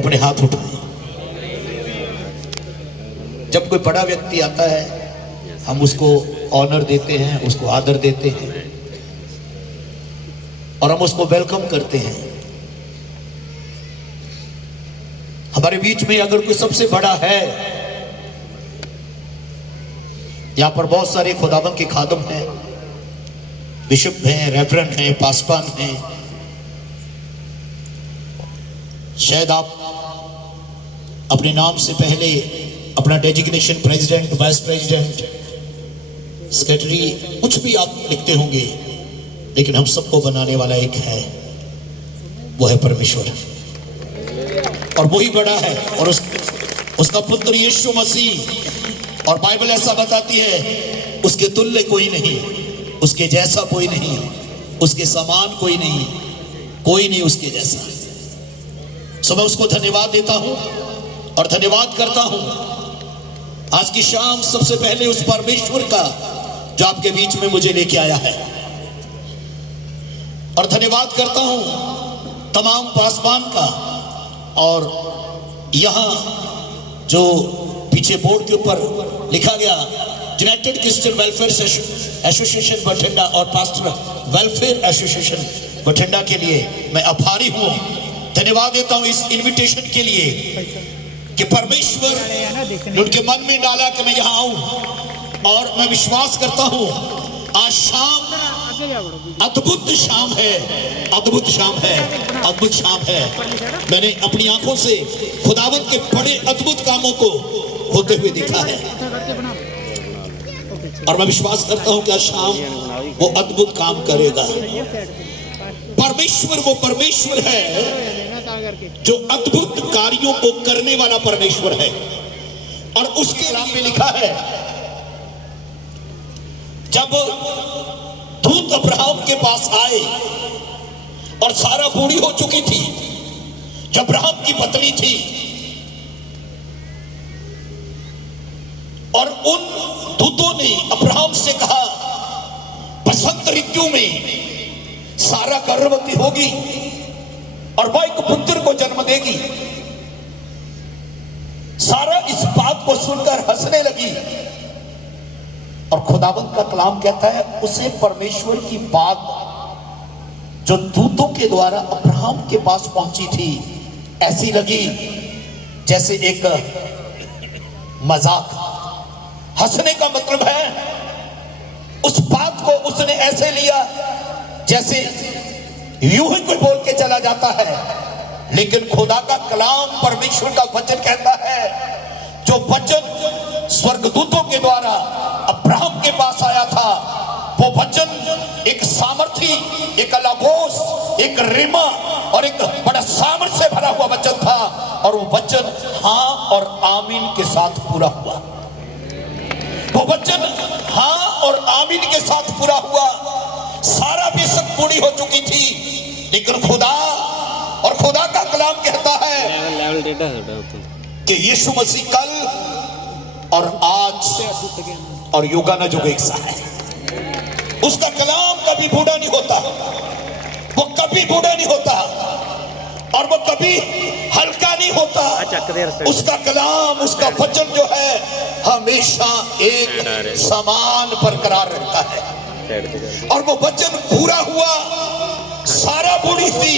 अपने हाथ उठाएं। जब कोई बड़ा व्यक्ति आता है हम उसको ऑनर देते हैं, उसको आदर देते हैं और हम उसको वेलकम करते हैं। हमारे बीच में अगर कोई सबसे बड़ा है, यहां पर बहुत सारे खुदावंद के खादम हैं, बिशप हैं, रेवरेंड हैं, पासवान हैं। शायद आप अपने नाम से पहले अपना designation president, vice president, secretary कुछ भी आप लिखते होंगे, लेकिन हम सबको बनाने वाला एक है, वो है परमेश्वर, और वही बड़ा है। और उसका पुत्र यीशु मसीह, और बाइबल ऐसा बताती है उसके तुल्य कोई नहीं, उसके जैसा कोई नहीं, उसके समान कोई नहीं उसके जैसा। सो मैं उसको धन्यवाद देता हूं और धन्यवाद करता हूं आज की शाम सबसे पहले उस परमेश्वर का जो आपके बीच में मुझे लेके आया है, और धन्यवाद करता हूं तमाम पासवान का। और यहां जो पीछे बोर्ड के ऊपर लिखा गया United Christian welfare association Bathinda और पास्टर वेलफेयर एसोसिएशन बठिंडा के लिए मैं आभारी हूं, धन्यवाद देता हूं इस इनविटेशन के लिए कि परमेश्वर ने उनके मन में डाला कि मैं यहां आऊं। और मैं विश्वास करता हूं आज शाम अद्भुत शाम है, अद्भुत शाम है, अद्भुत शाम है। मैंने अपनी आंखों से खुदावंद के बड़े अद्भुत कामों को होते हुए देखा है, और मैं विश्वास करता हूं कि आज शाम वो अद्भुत काम करेगा। परमेश्वर वो परमेश्वर है जो अद्भुत कार्यों को करने वाला परमेश्वर है। और उसके नाम में लिखा है जब दूत अब्राहम के पास आए और सारा बूढ़ी हो चुकी थी, जब अब्राहम की पत्नी थी, और उन दूतों ने अब्राहम से कहा बसंत ऋतु में सारा गर्भवती होगी और वह एक पुत्र को जन्म देगी। सारा इस बात को सुनकर हंसने लगी, और खुदावंद का कलाम कहता है उसे परमेश्वर की बात जो दूतों के द्वारा अब्राहम के पास पहुंची थी ऐसी लगी जैसे एक मजाक। हंसने का मतलब है उस बात को उसने ऐसे लिया जैसे यूं ही कोई बोल के चला जाता है, लेकिन खुदा का कलाम परमेश्वर का वचन कहता है जो वचन स्वर्गदूतों के द्वारा अब्राहम के पास आया था, वो वचन एक सामर्थी, एक लागोस, एक रिमा और एक बड़ा सामर्थ से भरा हुआ वचन था, और वो वचन हाँ और आमीन के साथ पूरा हुआ। वो वचन हाँ और आमीन के साथ पूरा हुआ। सारा बेशक बूढ़ी हो चुकी थी, लेकिन खुदा और खुदा का कलाम कहता है कि यीशु मसीह कल और आज और युगाना जुग एक सा है। उसका कलाम कभी बूढ़ा नहीं होता, वो कभी बूढ़ा नहीं होता, और वो कभी हल्का नहीं होता। उसका कलाम, उसका वचन जो है हमेशा एक समान बरकरार रहता है, और वो वचन पूरा हुआ। सारा बूढ़ी थी,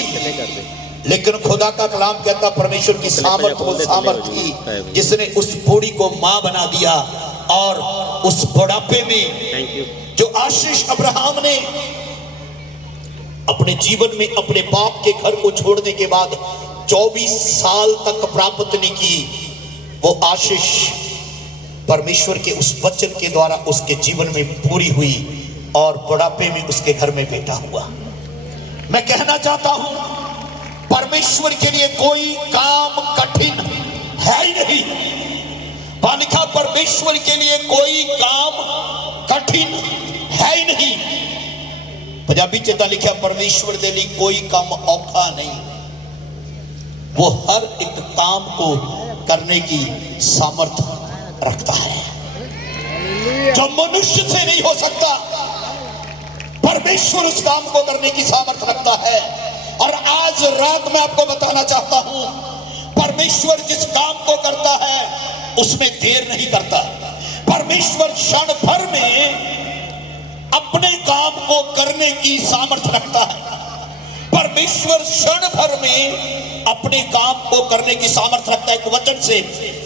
लेकिन खुदा का कलाम कहता परमेश्वर की सामर्थ वो सामर्थ थी जिसने उस बूढ़ी को मां बना दिया। और उस बुढ़ापे में जो आशीष अब्राहम ने अपने जीवन में अपने बाप के घर को छोड़ने के बाद 24 साल तक प्राप्त नहीं की, वो आशीष परमेश्वर के उस वचन के द्वारा उसके जीवन में पूरी हुई, और बुढ़ापे में उसके घर में बेटा हुआ। मैं कहना चाहता हूं परमेश्वर के लिए कोई काम कठिन है ही नहीं। वहां लिखा परमेश्वर के लिए कोई काम कठिन है ही नहीं। पंजाबी चेता लिखा परमेश्वर के लिए कोई काम औखा नहीं। वो हर एक काम को करने की सामर्थ रखता है जो मनुष्य से नहीं हो सकता। परमेश्वर उस काम को करने की सामर्थ रखता है। और आज रात मैं आपको बताना चाहता हूं परमेश्वर जिस काम को करता है उसमें देर नहीं करता। परमेश्वर क्षण भर में अपने काम को करने की सामर्थ्य रखता है। परमेश्वर क्षण भर में अपने काम को करने की सामर्थ्य रखता है। एक वचन से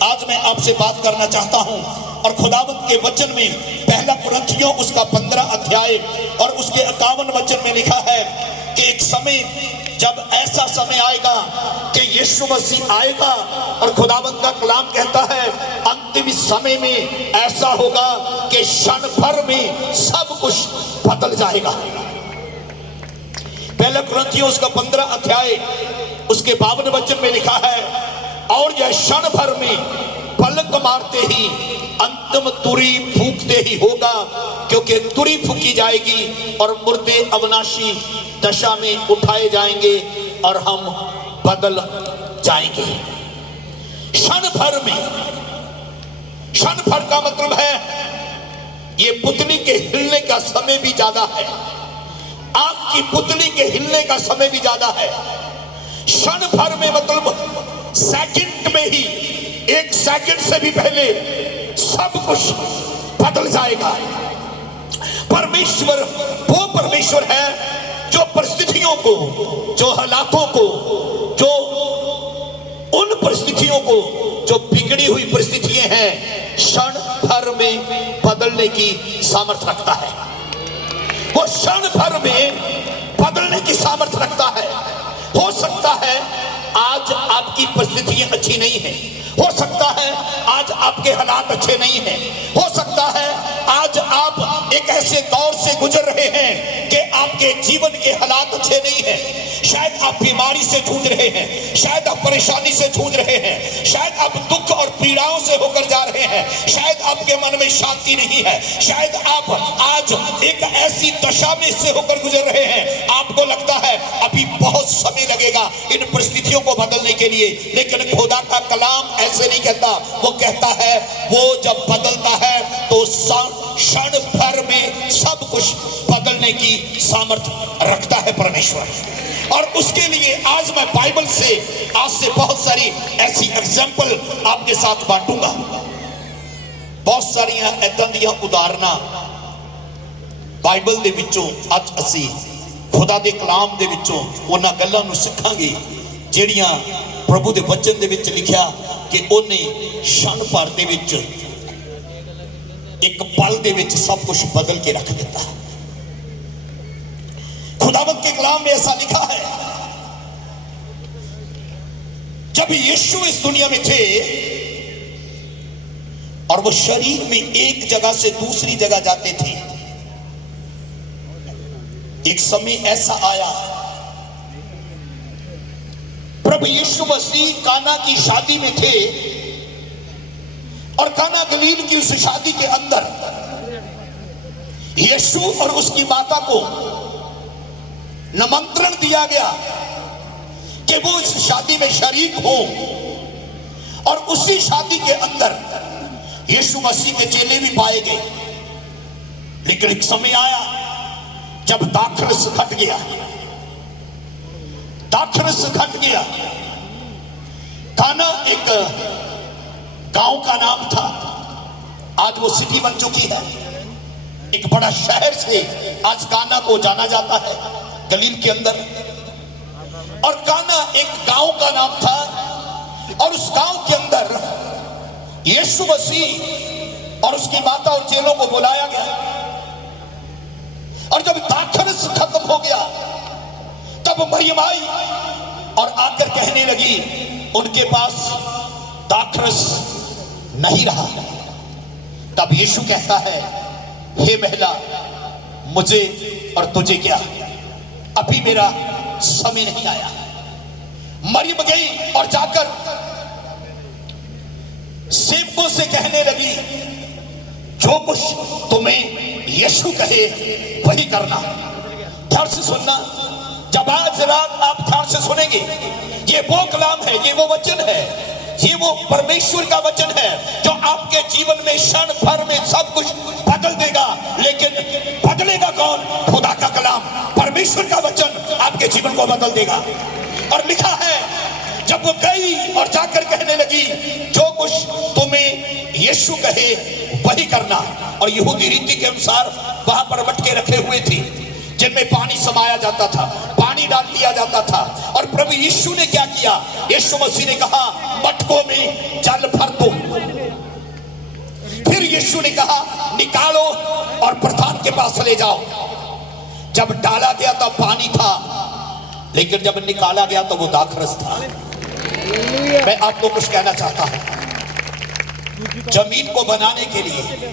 आज मैं आपसे बात करना चाहता हूं, और खुदावंत के वचन में पहला कुरिन्थियों उसका 15 अध्याय और उसके 51 वचन में लिखा है कि एक समय, जब ऐसा समय आएगा कि यीशु मसीह आएगा, और खुदावंत का कलाम कहता है अंतिम समय में ऐसा होगा कि क्षण भर में सब कुछ बदल जाएगा। पहला कुरिन्थियों उसका 15 अध्याय उसके 52 वचन में लिखा है, और यह क्षण भर में पलक मारते ही अंतिम तुरी फूंकते ही होगा, क्योंकि तुरी फूंकी जाएगी और मुर्दे अविनाशी दशा में उठाए जाएंगे और हम बदल जाएंगे। क्षण भर में, क्षण भर का मतलब है ये पुतली के हिलने का समय भी ज्यादा है, आग की पुतली के हिलने का समय भी ज्यादा है। क्षण भर में मतलब सेकंड में ही, एक सेकंड से भी पहले सब कुछ बदल जाएगा। परमेश्वर वो परमेश्वर है जो परिस्थितियों को, जो हालातों को, जो उन परिस्थितियों को, जो बिगड़ी हुई परिस्थितियां हैं, क्षण भर में बदलने की सामर्थ्य रखता है। वो क्षण भर में बदलने की सामर्थ्य रखता है। हो सकता है आज आपकी परिस्थितियां अच्छी नहीं है, हो सकता है आज आपके हालात अच्छे नहीं हैं, हो सकता है आज आप एक ऐसे दौर से गुजर रहे हैं कि आपके जीवन के हालात अच्छे नहीं हैं। शायद आप बीमारी से जूझ रहे हैं, शायद आप परेशानी से जूझ रहे हैं, शायद आप दुख और पीड़ाओं से होकर जा रहे हैं, शायद आपके मन में शांति नहीं है, शायद आप आज एक ऐसी दशा में से होकर गुजर रहे हैं, आपको लगता है अभी बहुत समय लगेगा इन परिस्थितियों को बदलने के लिए। लेकिन खुदा का कलाम ऐसे नहीं कहता, वो कहता है वो जब बदलता है तो क्षण भर में सब कुछ बदलने की सामर्थ्य रखता है परमेश्वर। और उसके लिए आज मैं बाइबल से, आज से बहुत सारी ऐसी एग्जाम्पल आपके साथ बांटूंगा। बहुत सारियां ऐदां दियां उदाहरणां बाइबल दे विचों आज असीं खुदा दे कलाम दे विचों उन्हां गल्लां नूं सिखांगे ਜਿਹੜੀਆਂ प्रभु दे वचन दे विच लिखिया कि उन्हें क्षण भर दे विच, एक पल दे विच सब कुछ बदल के रख दिता। खुदावंत के कलाम में ऐसा लिखा है, जब यीशु इस दुनिया में थे और वो शरीर में एक जगह से दूसरी जगह जाते थे, एक समय ऐसा आया प्रभु यीशु मसीह काना की शादी में थे, और काना गलील की उस शादी के अंदर यीशु और उसकी माता को निमंत्रण दिया गया कि वो इस शादी में शरीक हो। और उसी शादी के अंदर यीशु मसीह के चेले भी पाए गए। लेकिन एक समय आया जब दाखरस घट गया, दाखरस घट गया। काना एक गांव का नाम था, आज वो सिटी बन चुकी है। एक बड़ा शहर से आज काना को जाना जाता है गलील के अंदर। और काना एक गांव का नाम था, और उस गांव के अंदर यीशु मसीह और उसकी माता और चेलों को बुलाया गया। और जब दाखरस खत्म हो गया तब मरियम आई और आकर कहने लगी, उनके पास दाखरस नहीं रहा। तब यीशु कहता है, हे महिला, मुझे और तुझे क्या, अभी मेरा समय नहीं आया। मरियम गई और जाकर सेवकों से कहने लगी, जो कुछ तुम्हें यीशु कहे वही करना। ध्यान से सुनना, जब आज रात आप ध्यान से सुनेंगे, ये वो कलाम है, ये वो वचन है, ये वो परमेश्वर का वचन है जो आपके जीवन में क्षण भर में सब कुछ बदल देगा। लेकिन बदलेगा कौन? खुदा का कलाम, परमेश्वर का वचन आपके जीवन को बदल देगा। और लिखा है, जब वो गई और जाकर वही करना। और यहूदी रीति के अनुसार वहां पर मटके रखे हुए थे जिनमें पानी समाया जाता था, पानी डाल दिया जाता था। और प्रभु यीशु ने क्या किया? यीशु मसीह ने कहा मटकों में जल भर दो। फिर यीशु ने कहा निकालो और प्रधान के पास ले जाओ। जब डाला गया तब पानी था, लेकिन जब निकाला गया तो वो दाखरस था। मैं आपको कुछ कहना चाहता हूं, जमीन को बनाने के लिए,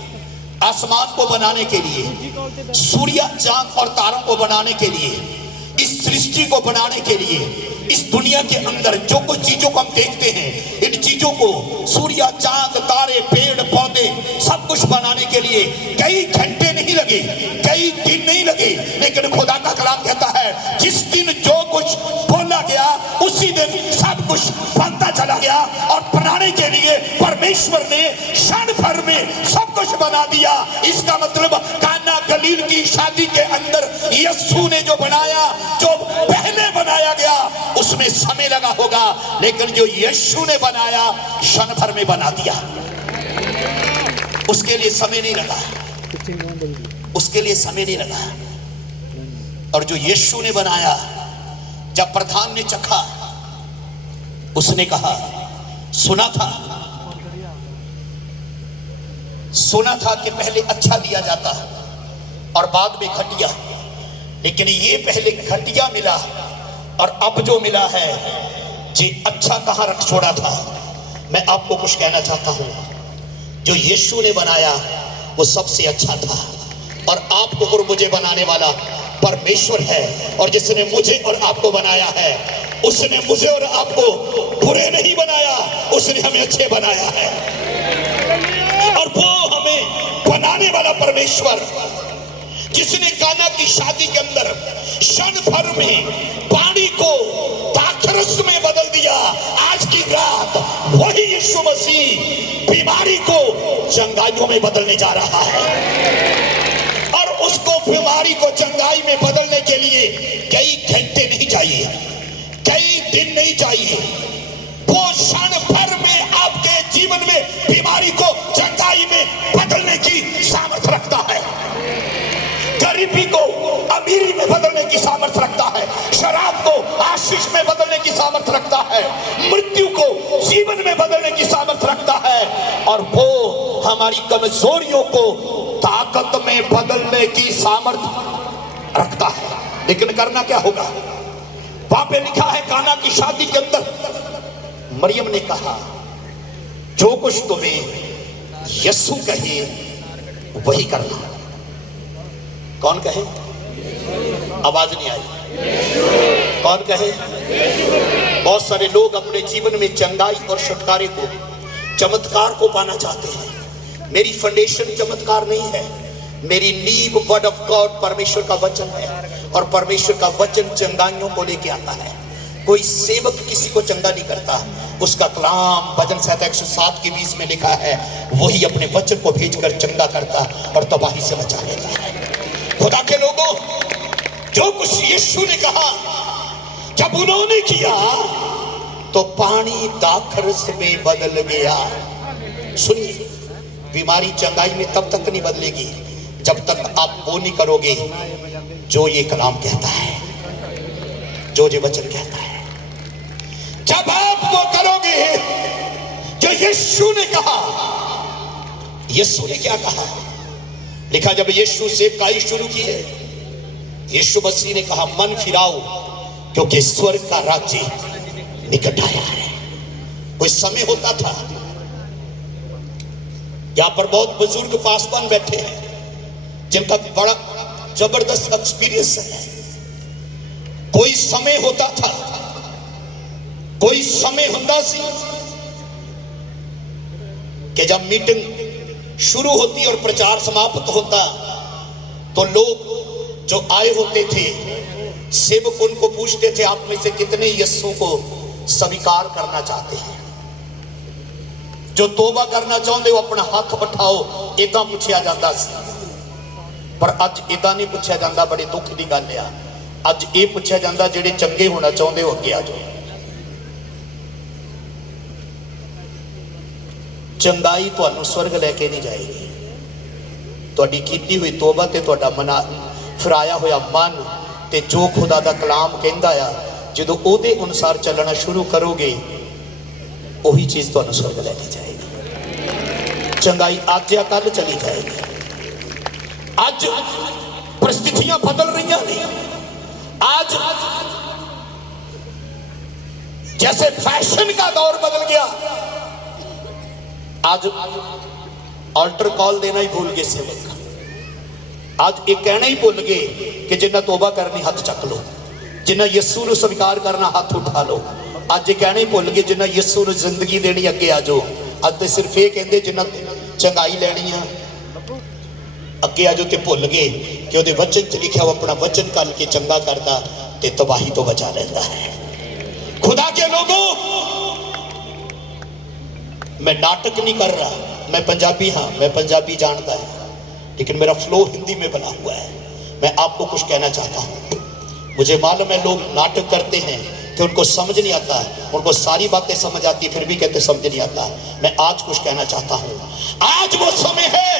आसमान को बनाने के लिए, सूर्य चांद और तारों को बनाने के लिए, इस सृष्टि को बनाने के लिए, इस दुनिया के अंदर जो कुछ चीजों को हम देखते हैं, इन चीजों को, सूर्य चांद तारे पेड़ पौधे सब कुछ बनाने के लिए कई घंटे नहीं लगे, कई दिन नहीं लगे। लेकिन खुदा का कलाम कहता है जिस दिन जो कुछ बोला गया उसी दिन सब कुछ बनता चला गया। और बनाने के लिए परमेश्वर ने क्षण भर में सब कुछ बना दिया। इसका मतलब काना गलील की शादी के अंदर यीशु ने जो बनाया, जो पहले बनाया गया, उसमें समय लगा होगा, लेकिन जो यीशु ने बनाया क्षण भर में बना दिया। उसके लिए समय नहीं लगा, उसके लिए समय नहीं लगा। और जो यीशु ने बनाया, जब प्रधान ने चखा, उसने कहा सुना था कि पहले अच्छा दिया जाता और बाद में घटिया, लेकिन ये पहले घटिया मिला और अब जो मिला है जी अच्छा कहाँ रख छोड़ा था। मैं आपको कुछ कहना चाहता हूं, जो यीशु ने बनाया वो सबसे अच्छा था। और आपको और मुझे बनाने वाला परमेश्वर है। और जिसने मुझे और आपको बनाया है, उसने मुझे और आपको बुरे नहीं बनाया, उसने हमें अच्छे बनाया है। और वो हमें बनाने वाला परमेश्वर, जिसने काना की शादी के अंदर क्षण भर में पानी को दाखरस में बदल दिया, आज की रात वही यीशु मसीह बीमारी को चंगाइयों में बदलने जा रहा है। और उसको बीमारी को चंगाई में बदलने के लिए कई घंटे नहीं चाहिए, कई दिन नहीं चाहिए। वो क्षण भर में आपके जीवन में बीमारी को चंगाई में बदलने की सामर्थ्य रखता है। गरीबी को अमीरी में बदलने की सामर्थ्य रखता है, शराब को आशीष में बदलने की सामर्थ्य रखता है, मृत्यु को जीवन में बदलने की सामर्थ्य रखता है। और वो हमारी कमजोरियों को ताकत में बदलने की सामर्थ्य रखता है। लेकिन करना क्या होगा? वहां पे लिखा है काना की शादी के अंदर मरियम ने कहा जो कुछ तुम्हें यीशु कहे वही करना। कौन कहे? आवाज नहीं आई। कौन कहे? बहुत सारे लोग अपने जीवन में चंगाई और छुटकारे को, चमत्कार को पाना चाहते हैं। मेरी फाउंडेशन चमत्कार नहीं है, मेरी नींव वर्ड ऑफ गॉड परमेश्वर का वचन है। और परमेश्वर का वचन चंगाइयों को लेके आता है। कोई सेवक किसी को चंगा नहीं करता, उसका कलाम भजन संहिता 107 के 20 में लिखा है, वही अपने वचन को भेजकर चंगा करता और तबाही से बचा लेता है। खुदा के लोगों, जो कुछ यीशु ने कहा जब उन्होंने किया तो पानी दाखरस में बदल गया। सुनिए, बीमारी चंगाई में तब तक नहीं बदलेगी जब तक आप वो नहीं करोगे जो ये कलाम कहता है, जो ये वचन कहता है। जब आप वो करोगे जो यीशु ने कहा। यीशु ने क्या कहा? लिखा जब यीशु सेवकाई शुरू की है, यीशु मसीह ने कहा मन फिराओ क्योंकि स्वर्ग का राज्य निकट आया है। कोई समय होता था, यहां पर बहुत बुजुर्ग पासवान बैठे हैं जिनका बड़ा जबरदस्त एक्सपीरियंस है। कोई समय होता था, कोई समय होता सी कि जब मीटिंग शुरू होती और प्रचार समाप्त होता तो लोग जो आए होते थे, सेवक उनको पूछते थे आप में से कितने यीशु को स्वीकार करना चाहते हैं। जो तोबा करना चाहते हो अपना हाथ उठाओ, इदा पूछा जाता सी। पर अज इदा नहीं पूछा जाता, बड़े दुख की गल है। अज ये पूछा जाता जेडे चंगे होना चाहते हो अगे आ जाओ। चंगाई तुहानू स्वर्ग लैके नहीं जाएगी, तुहाडी कीती हुई तौबा ते तुहाडा मना फिराया होया मन ते जो खुदा दा कलाम कहंदा आ, जदों ओहदे अनुसार चलना शुरू करोगे वही चीज़ तुहानूं स्वर्ग लैके जाएगी। चंगाई अज या कल चली जाएगी। अज परिस्थितियां बदल रही हैं। आज जैसे फैशन का दौर बदल गया, आज ऑल्टर कॉल देना ही भूल गए सेवक। आज ये कहना ही भूल गए कि जिन्ना तौबा करनी हाथ चक लो, जिन्ना यीशु नूं स्वीकार करना हाथ उठा लो। आज ये कहना ही भूल गए जिन्ना यीशु नूं जिंदगी देनी अगे आ जाओ। अज तो सिर्फ ये कहते जिन्ना चंगाई लैनी है अगे आ जाओ, तो भुल गए कि वो वचन च लिखा, वो अपना वचन कल के चंगा करता ते तबाही तो बचा लेता है। खुदा के लोगों, मैं नाटक नहीं कर रहा, मैं पंजाबी हाँ, मैं पंजाबी जानता है, लेकिन मेरा फ्लो हिंदी में बना हुआ है। मैं आपको कुछ कहना चाहता हूँ। मुझे मालूम है लोग नाटक करते हैं कि उनको समझ नहीं आता, उनको सारी बातें समझ आती फिर भी कहते समझ नहीं आता। मैं आज कुछ कहना चाहता हूँ। आज वो समय है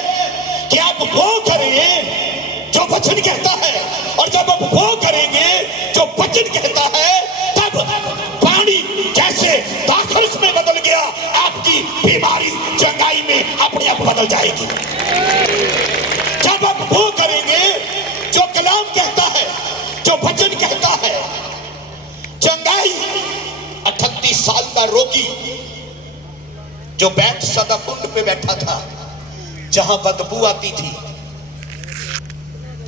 कि आप वो करें जो वचन कहता है, और जब आप वो करेंगे जो वचन कहता है, तब पानी जैसे दाखरस में बदल गया, आपकी बीमारी चंगाई में अपने आप बदल जाएगी। जब आप वो करेंगे जो कलाम कहता है, जो वचन कहता है। चंगाई 38 साल का रोगी जो बैतसैदा कुंड पे बैठा था, जहां बदबू आती थी,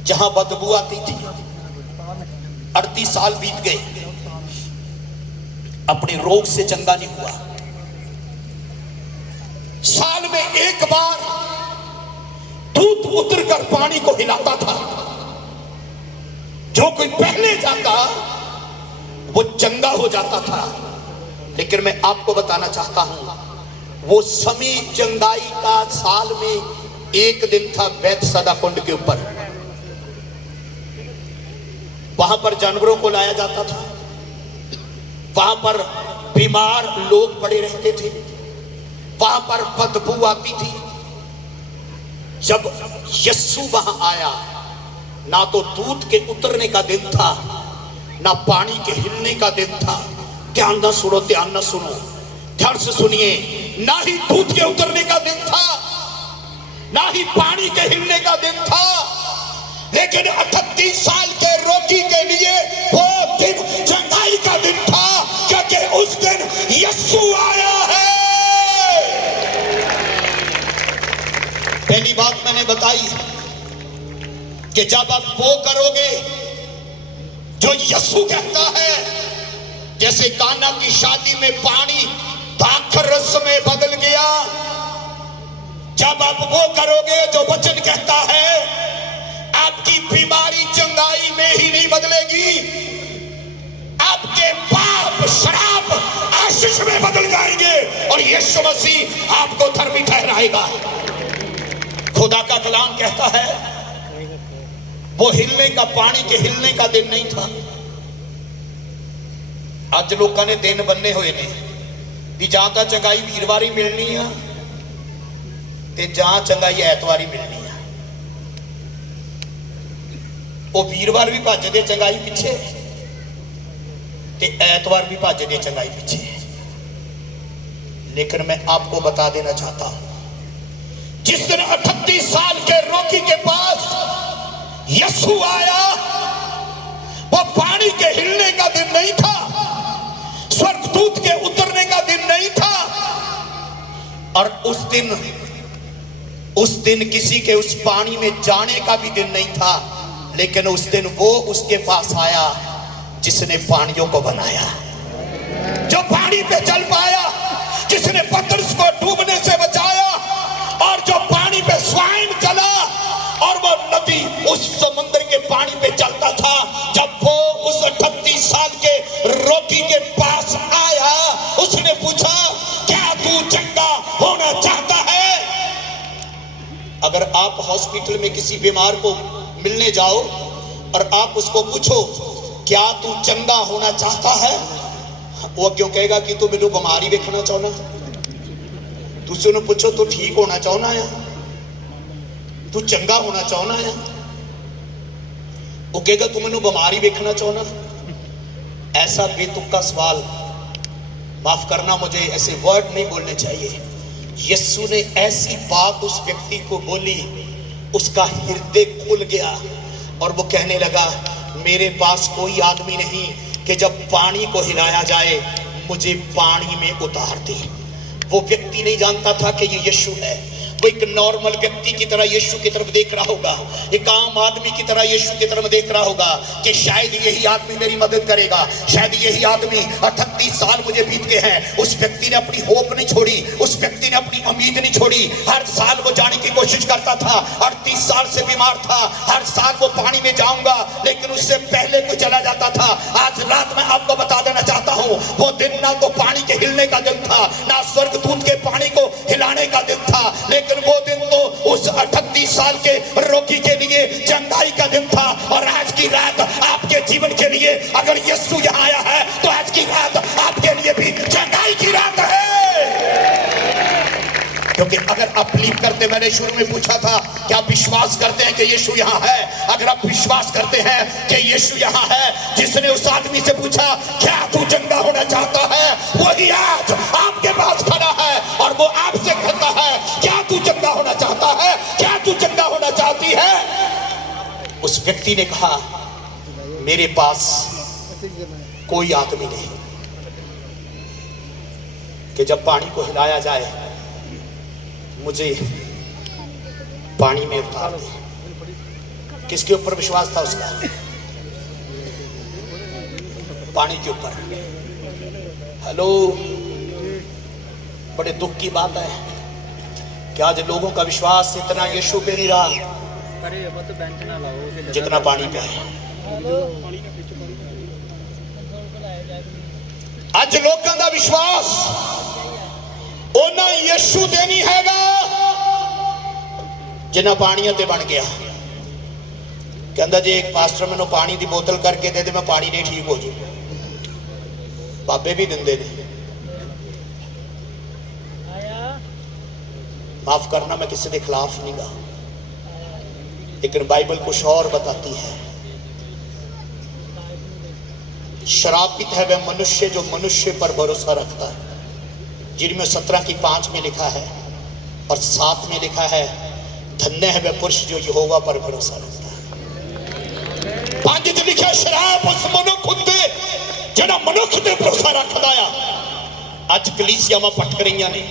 जहां बदबू आती थी। 38 साल बीत गए, अपने रोग से चंगा नहीं हुआ। साल में एक बार दूत उतरकर पानी को हिलाता था। जो कोई पहले जाता वो चंगा हो जाता था। लेकिन मैं आपको बताना चाहता हूं, वो समय चंगाई का साल में एक दिन था बैतसैदा कुंड के ऊपर। वहां पर जानवरों को लाया जाता था, वहां पर बीमार लोग पड़े रहते थे, वहां पर बदबू आती थी। जब यीशु वहां आया, ना तो दूत के उतरने का दिन था, ना पानी के हिलने का दिन था। ध्यान ना सुनो, ध्यान ना सुनो, ध्यान से सुनिए। ना ही दूत के उतरने का दिन था, ना ही पानी के हिलने का दिन था, लेकिन 38 साल के रोगी के लिए वो दिन चंगाई का दिन था, क्योंकि उस दिन यीशु आया है। पहली बात मैंने बताई कि जब आप वो करोगे जो यीशु कहता है, जैसे काना की शादी में पानी दाखरस में बदल गया, जब आप वो करोगे जो वचन कहता है, आपकी बीमारी चंगाई में ही नहीं बदलेगी, आपके पाप शराब आशीष में बदल जाएंगे और यीशु मसीह आपको धर्मी ठहराएगा। खुदा का कलाम कहता है वो हिलने का, पानी के हिलने का दिन नहीं था। अज लोगों ने दिन बन्ने हुए ने भी जां तां चंगाई वीरवारी मिलनी है ते जां चंगाई ऐतवारी मिलनी है। वो वीरवार भी भजदे चंगाई पिछे ते ऐतवार भी भजदे चंगाई पिछे। लेकिन मैं आपको बता देना चाहता हूं, जिस दिन 38 साल के रोगी के पास यीशु आया, वो पानी के हिलने का दिन नहीं था, स्वर्गदूत के उतरने का दिन नहीं था, और उस दिन किसी के उस पानी में जाने का भी दिन नहीं था। लेकिन उस दिन वो उसके पास आया जिसने पानियों को बनाया, जो पानी पे चल पाया, जिसने पतरस को डूबने से बचाया, और जो पानी पे स्वयं चला, और वो नदी उस समुद्र के पानी पे चलता था। जब वो उस 38 साल के रोगी के पास आया, उसने पूछा क्या तू चंगा होना चाहता है? अगर आप हॉस्पिटल में किसी बीमार को मिलने जाओ और आप उसको पूछो क्या तू चंगा होना चाहता है, वो क्यों कहेगा कि तू मेनू बीमारी देखना चाहना। तुसी उन्हें पूछो तू ठीक होना चाहना है, तू चंगा होना चाहना है? वो कहेगा तू मैनू बीमारी देखना चाहना? ऐसा बेतुका सवाल, माफ करना मुझे ऐसे वर्ड नहीं बोलने चाहिए। यीशु ने ऐसी बात उस व्यक्ति को बोली, उसका हृदय खुल गया और वो कहने लगा, मेरे पास कोई आदमी नहीं कि जब पानी को हिलाया जाए मुझे पानी में उतार दे। वो व्यक्ति नहीं जानता था कि ये यीशु है। वो एक नॉर्मल व्यक्ति की तरह यीशु की तरफ देख रहा होगा, एक आम आदमी की तरह यीशु की तरफ देख रहा होगा कि शायद यही आदमी मेरी मदद करेगा, शायद यही आदमी। 38 साल मुझे बीत गए हैं। उस व्यक्ति ने अपनी होप नहीं छोड़ी, उस व्यक्ति ने अपनी उम्मीद नहीं छोड़ी। हर साल वो जाने की कोशिश करता था, 38 साल से बीमार था, हर साल वो पानी में जाऊंगा, लेकिन उससे पहले कोई चला जाता था। आज रात में आपको बता देना चाहता हूँ, वो दिन ना तो पानी के हिलने का दिन था, ना स्वर्गदूत के पानी को हिलाने का दिन था, लेकिन वो दिन तो उस 38 साल के रोगी के लिए चंगाई का दिन था। और आज की रात आपके जीवन के लिए अगर यीशु यहाँ आया है तो आज की रात आपके लिए भी चंगाई की रात है। क्योंकि अगर आप बिलीव करते, मैंने शुरू में पूछा था कि आप विश्वास करते हैं कि यीशु यहाँ है? अगर आप विश्वास करते हैं कि यीशु यहाँ है, जिसने उस आदमी से पूछा क्या तू चंगा होना चाहता है, वही आज आपके पास खड़ा है और वो आपसे कहता है क्या तू चंगा होना चाहता है, क्या तू चंगा होना चाहती है? उस व्यक्ति ने कहा, मेरे पास कोई आदमी नहीं कि जब पानी को हिलाया जाए मुझे पानी में उतार दे। किसके ऊपर विश्वास था उसका? पानी के ऊपर। हेलो, बड़े दुख की बात है कि आज लोगों का विश्वास इतना यीशु पे नहीं रहा जितना पानी पे है। आज लोगों का विश्वास ओना यीशु ते नहीं हैगा जिन्ना पानियां ते बन गया। कहता जी एक पास्टर मैनू पानी की बोतल करके दे दे, मैं पानी नहीं ठीक हो जाऊँ। बाबे भी दिंदे ने। माफ करना, मैं किसी के खिलाफ नहीं गा, लेकिन बाइबल कुछ और बताती है। श्रापित है वह मनुष्य जो मनुष्य पर भरोसा रखता है। जिनमें 17 की 5 में लिखा है और 7 में लिखा है, धन्य है वह पुरुष जो यहोवा पर भरोसा रखता है। 5 च लिखा शराब उस मनुख उत्ते जिहड़ा मनुख ते भरोसा रखदा आ। अज कलीसियावां पटक रहीआं ने,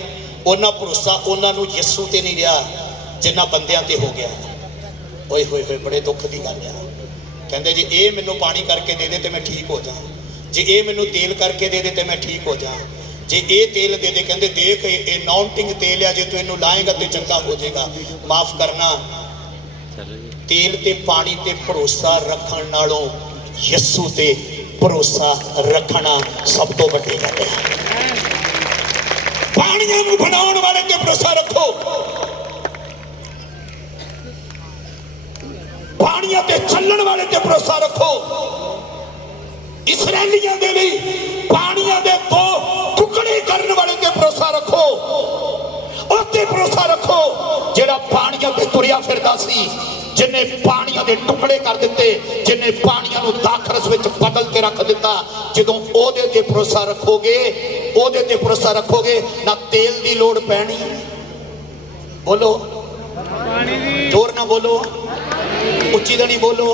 उन्हां भरोसा उन्हां यीशु ते नहीं रहा जिन्हां बंदियां ते हो गया। ओए होए होए, बड़े दुख की गल है। कहंदे जे ये मैनू पानी करके दे दे तो मैं ठीक हो जा, जे ये मैनू तेल करके दे दे तो मैं ठीक हो जा, जे ये तेल दे दे, कहते देख ये नॉनटिंग तेल है, जे तू इनू लाएगा तो चंगा हो जाएगा। माफ करना, तेल ते पानी ते भरोसा रखण नालों यीशु ते भरोसा रखना सब तो वड्डी गल है। पानियां नू बनाउण वाले ते भरोसा रखो, पानियां ते चलण वाले ते भरोसा रखो। इसराइलियां दे लई पानियां दे दो टुकड़े करने वाले ते भरोसा रखो, उत्ते भरोसा रखो जेड़ा पानियां ते तुरिया फिरदा सी, जिन्हें पानियां दे टुकड़े कर दिते, जिन्हें पानियां नू दाखरस विच बदल के रख दिता। जदों ओदे ते भरोसा रखोगे, ओदे ते भरोसा रखोगे, ना तेल दी लोड़ पैनी। बोलो जोर ना बोलो, उच्ची दनी बोलो,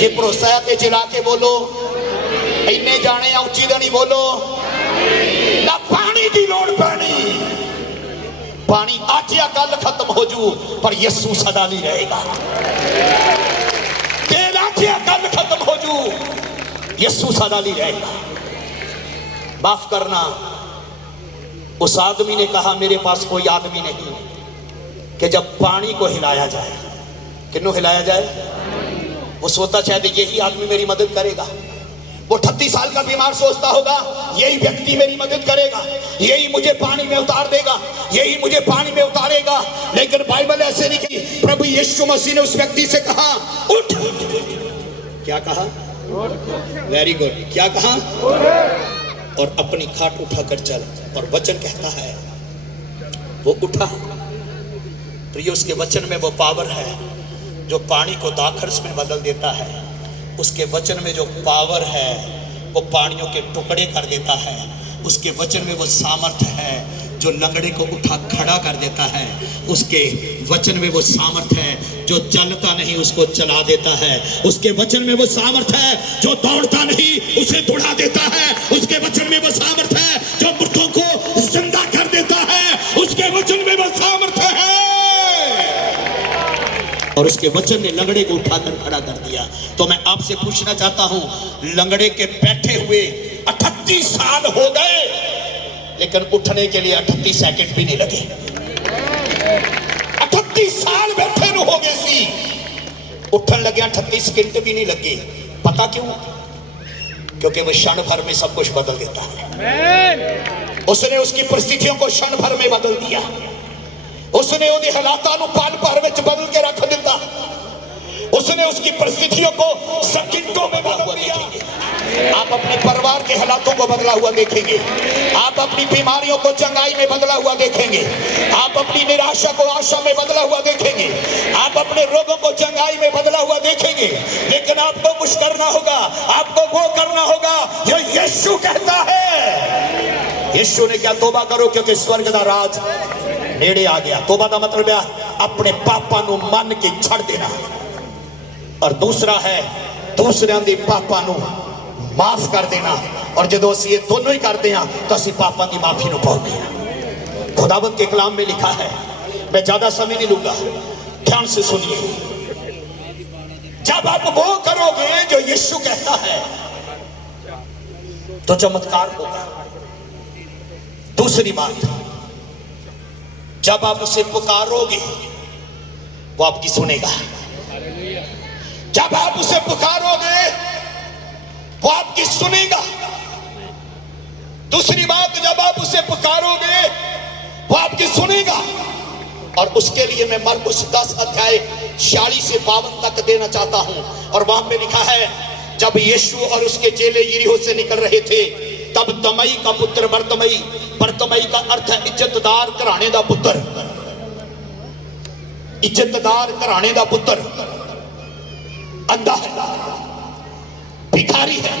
जे भरोसा है ते चिल्ला के बोलो। इन्ने जाने उच्ची दनी बोलो, ना पानी की लोड़ पैनी। पानी आज या कल खत्म हो जू, पर यीशु सदा नहीं रहेगा। तेल आज या कल खत्म हो जू, यीशु सदा नहीं रहेगा। माफ करना, उस आदमी ने कहा मेरे पास कोई आदमी नहीं कि जब पानी को हिलाया जाए, किन्नू हिलाया जाए? वो सोचता शायद यही आदमी मेरी मदद करेगा। वो 38 साल का बीमार सोचता होगा यही व्यक्ति मेरी मदद करेगा, यही मुझे पानी में उतार देगा, यही मुझे पानी में उतारेगा। लेकिन बाइबल ऐसे नहीं की। प्रभु यीशु मसीह ने उस व्यक्ति से कहा उठ। क्या कहा? Very good. क्या कहा? और अपनी खाट उठाकर चल। और वचन कहता है वो उठा प्रिय, उसके वचन में वो पावर है जो पानी को दाखरस में बदल देता है। उसके वचन में जो पावर है वो पानियों के टुकड़े कर देता है। उसके वचन में वो सामर्थ है जो लंगड़े को उठा खड़ा कर देता है। उसके वचन में वो सामर्थ है जो चलता नहीं उसको चला देता है। उसके वचन में वो सामर्थ है जो दौड़ता नहीं उसे दौड़ा देता है। उसके वचन में वो सामर्थ है जो मुर्दों को जिंदा कर देता है। उसके वचन में वो सामर्थ है और उसके वचन ने लंगड़े को उठाकर खड़ा कर दिया। तो मैं आपसे पूछना चाहता हूं, लंगड़े के बैठे हुए 38 साल हो गए लेकिन उठने के लिए 38 सेकंड भी नहीं लगे। 38 साल बैठे न हो गए सी, उठन लगे 38 सेकंड भी नहीं लगे। पता क्यों? क्योंकि वो क्षण भर में सब कुछ बदल देता है। उसने उसकी परिस्थितियों को क्षण भर में बदल दिया। उसने उन्हें हालातां नूं पल भर में बदल के रख दिता। उसने उसकी परिस्थितियों को सेकंडों में बदल दिया। आप अपने परिवार के हालातों को बदला हुआ देखेंगे। आप अपनी बीमारियों को चंगाई में बदला हुआ देखेंगे। आप अपनी निराशा को आशा में बदला हुआ देखेंगे। आप अपने रोगों को चंगाई में बदला हुआ देखेंगे। लेकिन आपको कुछ करना होगा, आपको वो करना होगा जो यीशु कहता है। यीशु ने क्या? तौबा करो क्योंकि स्वर्ग दा राज नेड़े आ गया। तौबा का मतलब है अपने पापां नूं मन के छड़ देना, और दूसरा है दूसरियां दे पापां नूं माफ कर देना। और जदों असीं ये दोनों ही करते हैं तो असीं पापां की माफी नूं पाउंदे हां। खुदावंद के कलाम में लिखा है, मैं ज्यादा समय नहीं लूंगा, ध्यान से सुनिए। जब आप वो करोगे जो यीशु कहता है तो चमत्कार होगा। दूसरी बात, जब आप उसे पुकारोगे वो आपकी सुनेगा। जब आप उसे पुकारोगे वो आपकी सुनेगा। दूसरी बात, जब आप उसे पुकारोगे वो आपकी सुनेगा। और उसके लिए मैं मरकुस 10 अध्याय 46 से 52 तक देना चाहता हूं। और वहां पे लिखा है, जब यीशु और उसके चेले यरीहो से निकल रहे थे तब तमई का पुत्र बरतमई, बरतमई का अर्थ है इज्जतदार घराने का पुत्र, इज्जतदार घराने का पुत्र, अंधा है, भिखारी है,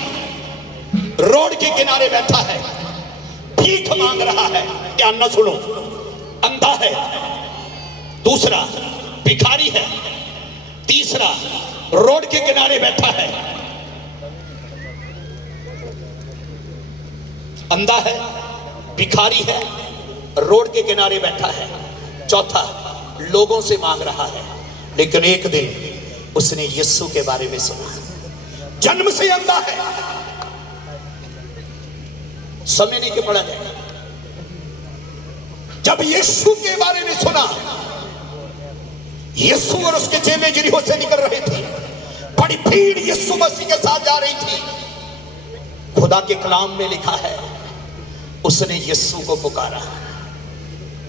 रोड के किनारे बैठा है, भीख मांग रहा है। ध्यान ना सुनो, अंधा है, दूसरा भिखारी है, तीसरा रोड के किनारे बैठा है। अंधा है, भिखारी है, रोड के किनारे बैठा है, चौथा लोगों से मांग रहा है। लेकिन एक दिन उसने यीशु के बारे में सुना। जन्म से अंधा है, समय नहीं के पड़ा जाएगा। जब यीशु के बारे में सुना, यीशु और उसके चेले यरीहो से निकल रहे थे, बड़ी भीड़ यीशु मसीह के साथ जा रही थी। खुदा के कलाम में लिखा है, उसने यीशु को पुकारा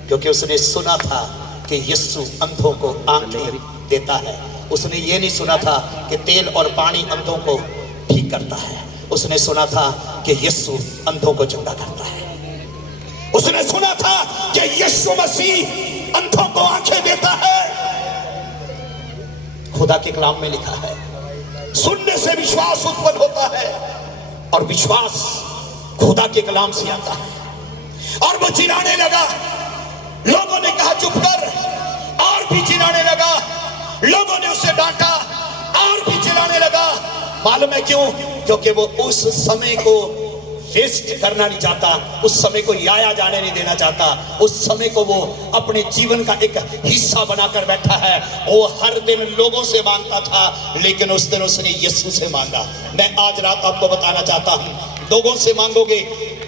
क्योंकि उसने सुना था कि यीशु अंधों को आंखें देता है। उसने ये नहीं सुना था कि तेल और पानी अंधों को ठीक करता है। उसने सुना था कि यीशु अंधों को जिंदा करता है। उसने सुना था कि यीशु मसीह अंधों को आंखें देता है। खुदा के कलाम में लिखा है, सुनने से विश्वास उत्पन्न होता है और विश्वास खुदा के कलाम से आता है। और वो चिल्लाने लगा, लोगों ने कहा चुप कर, और भी चिल्लाने लगा। लोगों ने उसे डांटा और भी चिल्लाने लगा। मालूम है क्यों? क्योंकि वो उस समय को वेस्ट करना नहीं चाहता, उस समय को याया जाने नहीं देना चाहता, उस समय को वो अपने जीवन का एक हिस्सा बनाकर बैठा है। वो हर दिन लोगों से मांगता था, लेकिन उस दिन उसने यीशु से मांगा। मैं आज रात आपको बताना चाहता हूं, लोगों से मांगोगे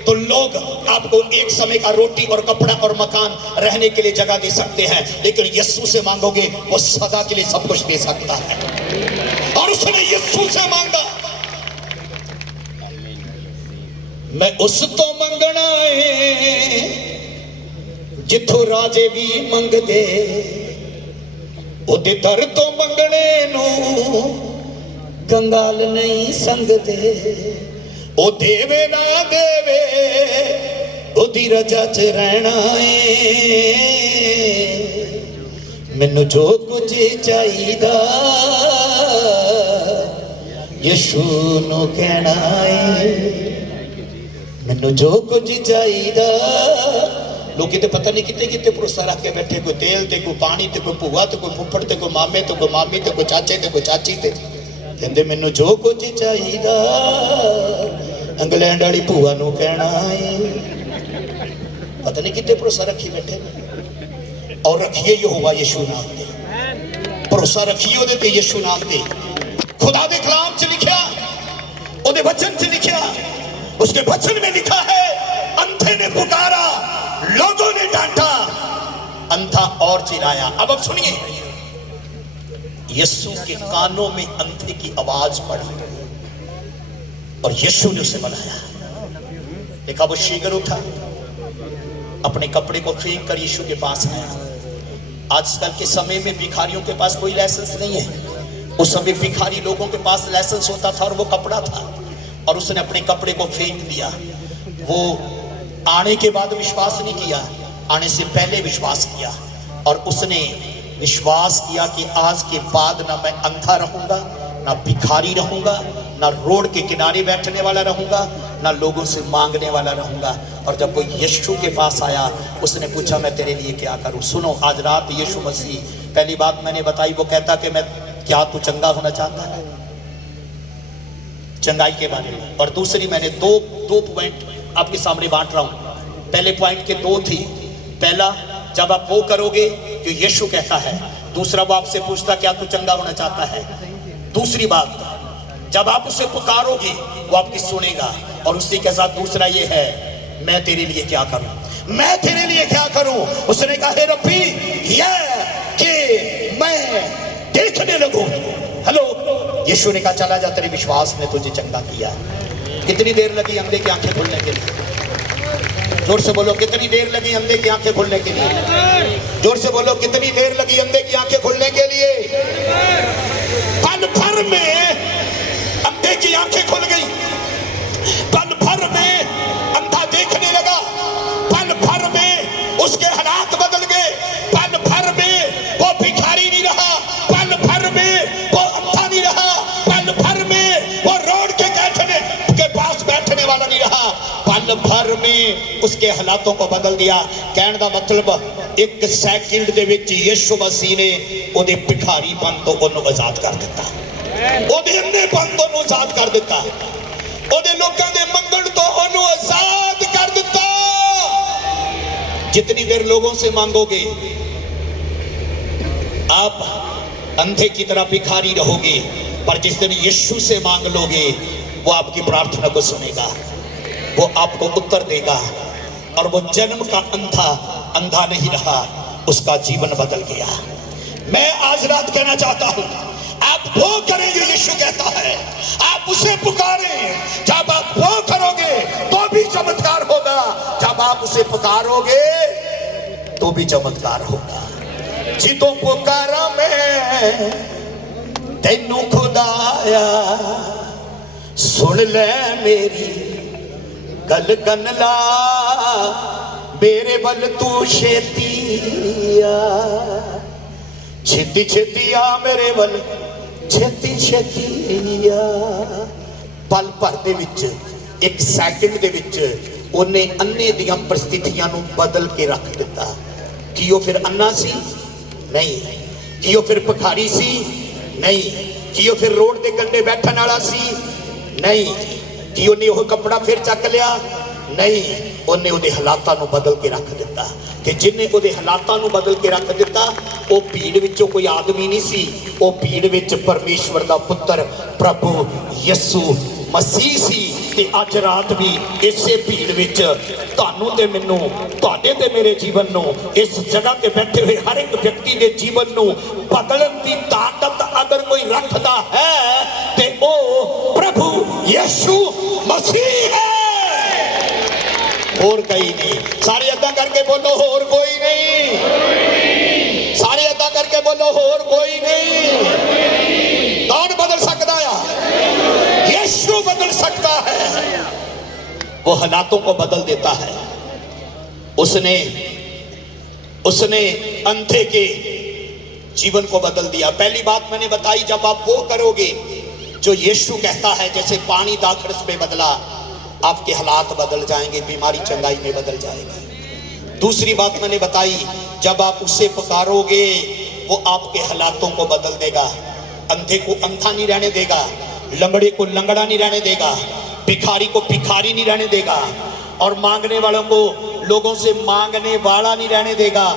तो लोग आपको एक समय का रोटी और कपड़ा और मकान, रहने के लिए जगह दे सकते हैं, लेकिन यीशु से मांगोगे वो सदा के लिए सब कुछ दे सकता है। और उसने यीशु से मांगा। मैं उस तो मंगना है जिथों राजे भी मंगदे, ओदे दर तो मंगने नू कंगाल नहीं संगदे। ओ देवे ना देवे ओदी रजा च रहना है, मैनू जो कुछ चाहिदा यीशु नू कहना है। मैनू जो कुछ चाहिदा। लोग तो पता नहीं कितने कितने भरोसा रख के बैठे, कोई तेल ते, कोई पानी ते, कोई भूआ ते, कोई फुफड़ ते, कोई मामे ते, कोई मामी ते, कोई चाचे ते, कोई चाची ते। कहते मैनू जो कुछ चाहिदा इंग्लैंड वाली भूआ नू कहना है। पता नहीं कितने भरोसा रखी बैठे। और रखिए यहोवा यीशु नाम ते, भरोसा रखिए ओदे ते यीशु नाम ते। खुदा दे कलाम च लिखा, ओदे वचन च लिखा, उसके वचन में लिखा है अंधे ने पुकारा, लोगों ने डांटा, अंधा और चिल्लाया। अब सुनिए, यीशु के कानों में अंधे की आवाज पड़ी और यीशु ने उसे बुलाया। देखा वो शीघ्र उठा, अपने कपड़े को फेंक कर यीशु के पास आया। आजकल के समय में भिखारियों के पास कोई लाइसेंस नहीं है। उस समय भिखारी लोगों के पास लाइसेंस होता था और वो कपड़ा था, और उसने अपने कपड़े को फेंक दिया। वो आने के बाद विश्वास नहीं किया, आने से पहले विश्वास किया। और उसने विश्वास किया कि आज के बाद ना मैं अंधा रहूंगा, ना भिखारी रहूंगा, ना रोड के किनारे बैठने वाला रहूंगा, ना लोगों से मांगने वाला रहूंगा। और जब वो यीशु के पास आया, उसने पूछा मैं तेरे लिए क्या करूं। सुनो, आज रात यीशु मसीह, पहली बात मैंने बताई, वो कहता कि मैं, क्या तू चंगा होना चाहता है, चंगाई के बारे में। और दूसरी मैंने दो पॉइंट आपके सामने बांट रहा हूं। पहले पॉइंट के दो थी। पहला, जब आप वो करोगे जो यीशु कहता है। दूसरा, वो आपसे पूछता क्या तू चंगा होना चाहता है। दूसरी बात, जब आप उसे पुकारोगे वो आपकी सुनेगा। और उसी के साथ दूसरा ये है, मैं तेरे लिए क्या करूं, मैं तेरे लिए क्या करूं। उसने कहा हे रब्बी, यह कि मैं देखने लगूं। हेलो, यीशु ने कहा चला जा, तेरे विश्वास ने तुझे चंगा किया। कितनी देर लगी अंधे की आंखें खुलने के लिए? जोर से बोलो, कितनी देर लगी अंधे की आंखें खुलने के लिए? जोर से बोलो, कितनी देर लगी अंधे की आंखें खुलने के लिए? पल भर में अंधे की आंखें खुल गई, पल भर में अंधा देखने लगा, पल भर में उसके हालात बदल गए, पल भर में वो भिखारी नहीं रहा, पल भर में वो अंधा नहीं रहा, पल भर में वो रोड के पास बैठने वाला नहीं रहा, पल भर में उसके हालातों को बदल दिया। कहने का मतलब, एक सेकंड दे विच यीशु मसीह ने ओदे भिखारीपन तो ओनू आजाद कर दिता, ओदे अंधेपन तो ओनू आजाद कर दिता, ओदे लोकां दे मंगण तो ओनू आजाद कर दिता। जितनी देर लोगों से मांगोगे, आप अंधे की तरह भिखारी रहोगे, पर जिस दिन यीशु से मांग लोगे, वो आपकी प्रार्थना को सुनेगा, वो आपको उत्तर देगा। और वो जन्म का अंधा नहीं रहा, उसका जीवन बदल गया। मैं आज रात कहना चाहता हूं, आप वो करें जो यीशु कहता है, आप उसे पुकारें। जब आप वो करोगे तो भी चमत्कार होगा, जब आप उसे पुकारोगे तो भी चमत्कार होगा। जितों पुकारा मैं तेनू खुदाया, सुन ले मेरी गल कन ला, मेरे बल तू छेती आ, छेती छेती आ मेरे बल, छेती छेती आ। पल भर दे विच, एक सैकंड दे विच उन्हें अन्ने दियां परिस्थितियां नूं बदल के रख दिता। कि वो फिर अन्ना सी? नहीं। कि वो फिर भिखारी सी? नहीं। कि वो फिर रोड के कंढे बैठन वाला सी? नहीं। कि उन्हें वो कपड़ा फिर चक लिया? नहीं। उन्हें उहदे हालातां नूं बदल के रख दिता। कि जिन्हें उहदे हालातां नूं बदल के रख दिता, वो भीड़ विचों कोई आदमी नहीं सी, वो भीड़ विच परमेश्वर दा पुत्र प्रभु यीशु मसीह सी। ते अज रात भी इसे भीड़ विच तुहानू ते मैनू, तुहाडे ते मेरे जीवन नूं, इस जगह ते बैठे हुए हर एक व्यक्ति के जीवन नूं बदलन की ताकत अगर कोई रखता है ते ओ प्रभु यीशु मसीह है, और कोई नहीं। सारे अदा करके बोलो, होर कोई नहीं। सारे अदा करके बोलो, होर कोई नहीं। कौन बदल सकता है? यीशु बदल सकता है। वो हालातों को बदल देता है। उसने अंधे के जीवन को बदल दिया। पहली बात मैंने बताई, जब आप वो करोगे जो यीशु कहता है, जैसे पानी दाखरस में बदला, आपके हालात बदल जाएंगे, बीमारी चंगाई में बदल जाएगी। दूसरी बात मैंने बताई, जब आप उससे पुकारोगे वो आपके हालातों को बदल देगा। अंधे को अंधा नहीं रहने देगा, लंगड़े को लंगड़ा नहीं रहने देगा, भिखारी को भिखारी नहीं रहने देगा, और मांगने वालों को लोगों से मांगने वाला नहीं रहने देगा।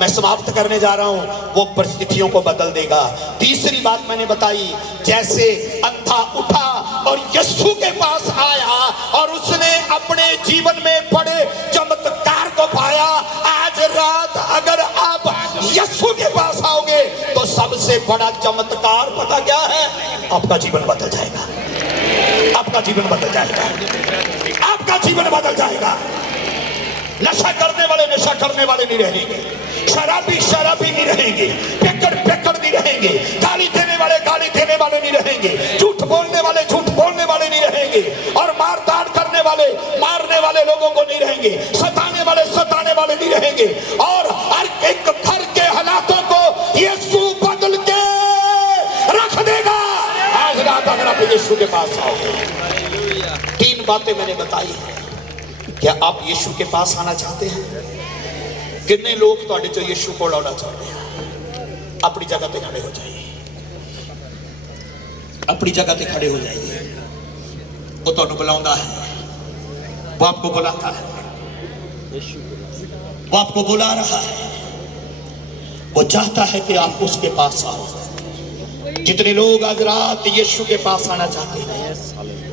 मैं समाप्त करने जा रहा हूं, वो परिस्थितियों को बदल देगा। तीसरी बात मैंने बताई, जैसे अंधा उठा और यीशु के पास आया और उसने अपने जीवन में बड़े चमत्कार को पाया, आज रात अगर आप यीशु के पास आओगे तो सबसे बड़ा चमत्कार पता क्या है? आपका जीवन बदल जाएगा, आपका जीवन बदल जाएगा, आपका जीवन बदल जाएगा। नशा करने वाले नशा करने वाले नहीं रहेंगे, शराबी शराबी नहीं रहेंगे, पेकड़ पेकड़ नहीं रहेंगे, गाली देने वाले गाली देने वाले नहीं रहेंगे, झूठ बोलने वाले झूठ बोलने वाले नहीं रहेंगे, और मारदार करने वाले मारने वाले लोगों को नहीं रहेंगे, सताने वाले सताने वाले नहीं रहेंगे, और हर एक घर के हालातों को यीशु बदल के रख देगा। आज रात अगर आप यीशु के पास आओगे, तीन बातें मैंने बताई हैं। क्या आप यीशु के पास आना चाहते हैं? कितने लोग ਤੁਹਾਡੇ ਚੋਂ यीशु ਕੋਲ ਆਉਣਾ ਚਾਹੁੰਦੇ ਆ? अपनी जगह पे खड़े हो जाइए, अपनी जगह पे खड़े हो जाइए। वो ਤੁਹਾਨੂੰ बुलाता है, वो आपको बुलाता है, वो आपको बुला रहा है, वो चाहता है कि आप उसके पास आओ। जितने लोग आज रात यीशु के पास आना चाहते हैं,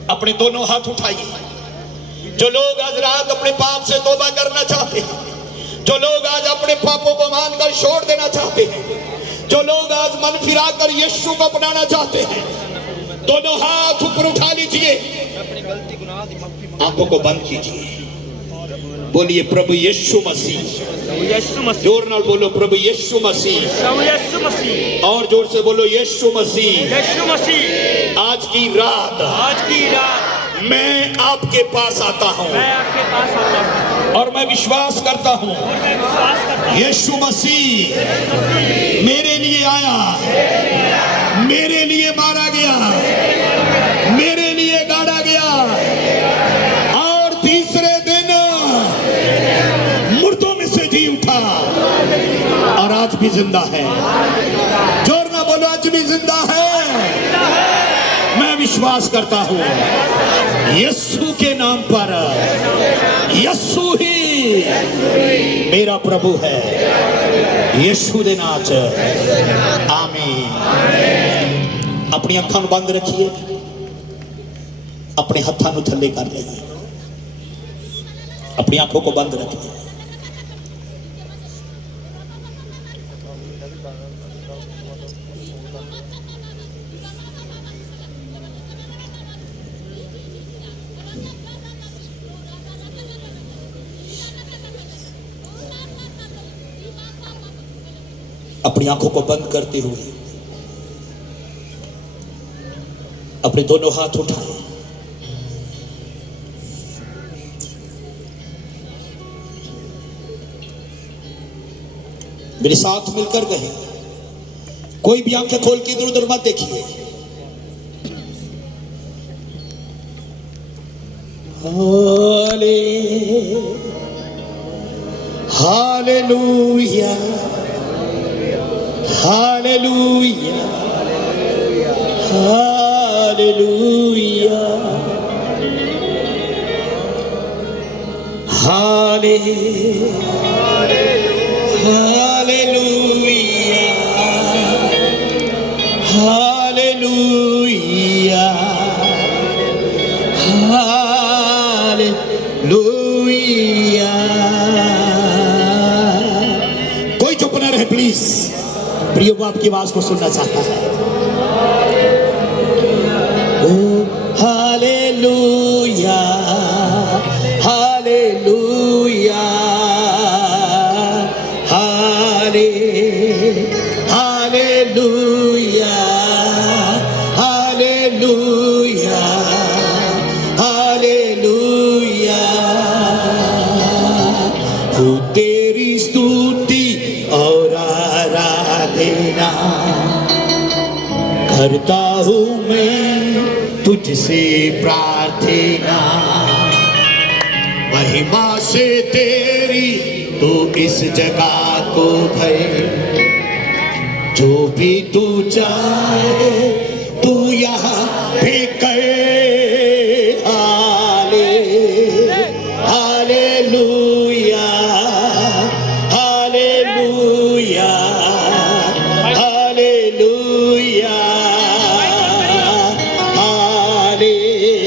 अपने दोनों हाथ उठाइए। जो लोग आज रात अपने पाप से तौबा करना चाहते हैं, जो लोग आज अपने पापों को मानकर छोड़ देना चाहते हैं, जो लोग आज मन फिरा कर यीशु को अपनाना चाहते हैं, दोनों हाथ ऊपर उठा लीजिए, आंखों को बंद कीजिए, बोलिए प्रभु यीशु मसीह। जोर नाल बोलो प्रभु यीशु मसीह, और जोर से बोलो यीशु मसीह। आज की रात मैं आपके पास आता हूँ, और मैं विश्वास करता हूँ यीशु मसीह मेरे लिए आया, मेरे लिए मारा गया, मेरे लिए गाड़ा गया, और तीसरे दिन मुर्दों में से जी उठा, और आज भी जिंदा है। जोर ना बोलो, आज भी जिंदा है। मैं विश्वास करता हूँ यीशु के नाम पर, यीशु ही मेरा प्रभु है। यीशु दे नाम च आमीन। अपनी अखां नूं बंद रखिए, अपने हत्थां नूं थल्ले कर लीजिए, अपनी आंखों को बंद रखिए। अपनी आंखों को बंद करते हुए अपने दोनों हाथ उठाए, मेरे साथ मिलकर कहे, कोई भी आंखें खोल के इधर उधर मत देखिए। Hallelujah, hallelujah, hallelujah, hallelujah, hallelujah, hallelujah. कोई चुप ना रहे प्लीज, प्रिय वो आपकी आवाज को सुनना चाहता है। Oh hallelujah, hallelujah, hallelujah, hallelujah, hallelujah. हो तेरी स्तुति और आराधना करता हूँ मैं तुझसे प्रार्थना। महिमा से तेरी तू इस जगह को भर, जो भी तू चाहे तू यहाँ पे कर। Hallelujah hallelujah hallelujah hallelujah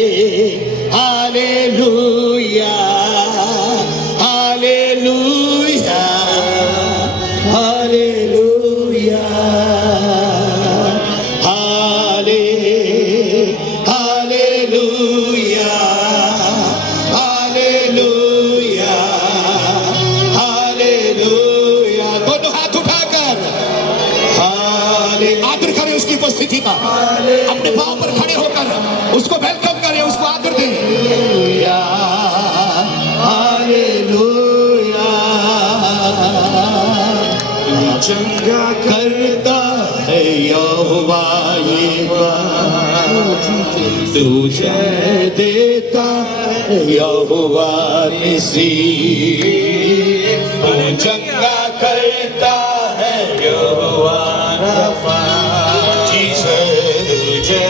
hallelujah hallelujah hallelujah hallelujah hallelujah. दोनों हाथ उठाकर आदर करें उसकी उपस्थिति का, अपने पांव पर खड़े होकर उसको वेलकम करें, उसको आदर दें। हालेलुया चंगा करता है यहोवा यहोवा, तुझे देता है यहोवा निसी। तू चंगा करता है यहोवा रफा, तुझे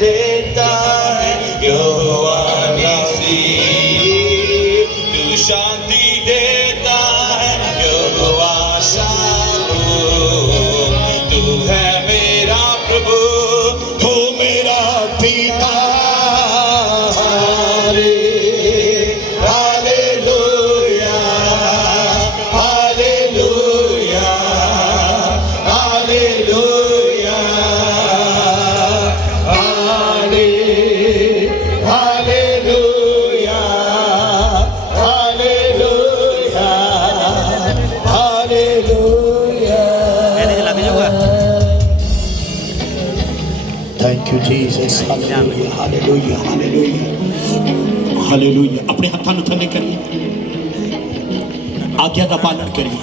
देता है यहोवा निसी। तू शांति देता है यहोवा शालोम। तू है मेरा प्रभु, हो मेरा पिता। Hallelujah hallelujah hallelujah hallelujah hallelujah hallelujah. Thank you Jesus. Hallelujah hallelujah hallelujah hallelujah. अपने हाथों ਨੂੰ ਥੱਲੇ ਕਰੀਏ, आज्ञा का पालन करिए।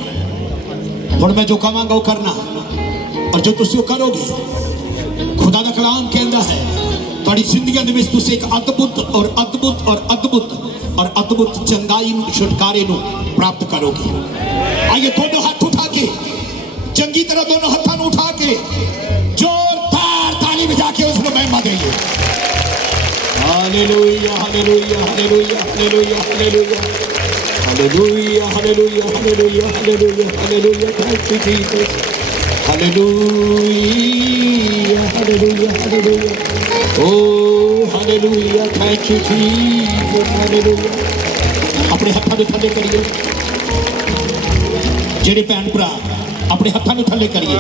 ਹੁਣ मैं जो कहांगा वो करना, और जो तुम करोगे खुदा का कलाम कहता है ਤੁਹਾਡੀ ਜ਼ਿੰਦਗੀ ਦੇ ਵਿੱਚ ਤੁਸੀਂ ਇੱਕ ਅਦਭੁਤ ਔਰ ਅਦਭੁਤ ਔਰ ਅਦਭੁਤ ਔਰ ਅਦਭੁਤ ਚੰਗਾਈ ਨੂੰ, ਛੁਟਕਾਰੇ ਨੂੰ ਪ੍ਰਾਪਤ ਕਰੋਗੇ। आइए दोनों हाथ उठा के, चंगी तरह दोनों हाथों ਨੂੰ उठा के जोरदार ताली बजा के उसको महिमा देंगे। Hallelujah hallelujah hallelujah hallelujah hallelujah hallelujah hallelujah hallelujah hallelujah hallelujah. Thank you Jesus. Hallelujah hallelujah hallelujah. Oh hallelujah thank you Jesus. Hallelujah. अपने हाथों ਨੂੰ ਥੱਲੇ करिए, ਜਿਹੜੇ ਭੈਣ ਭਰਾ अपने हाथों ਨੂੰ ਥੱਲੇ करिए।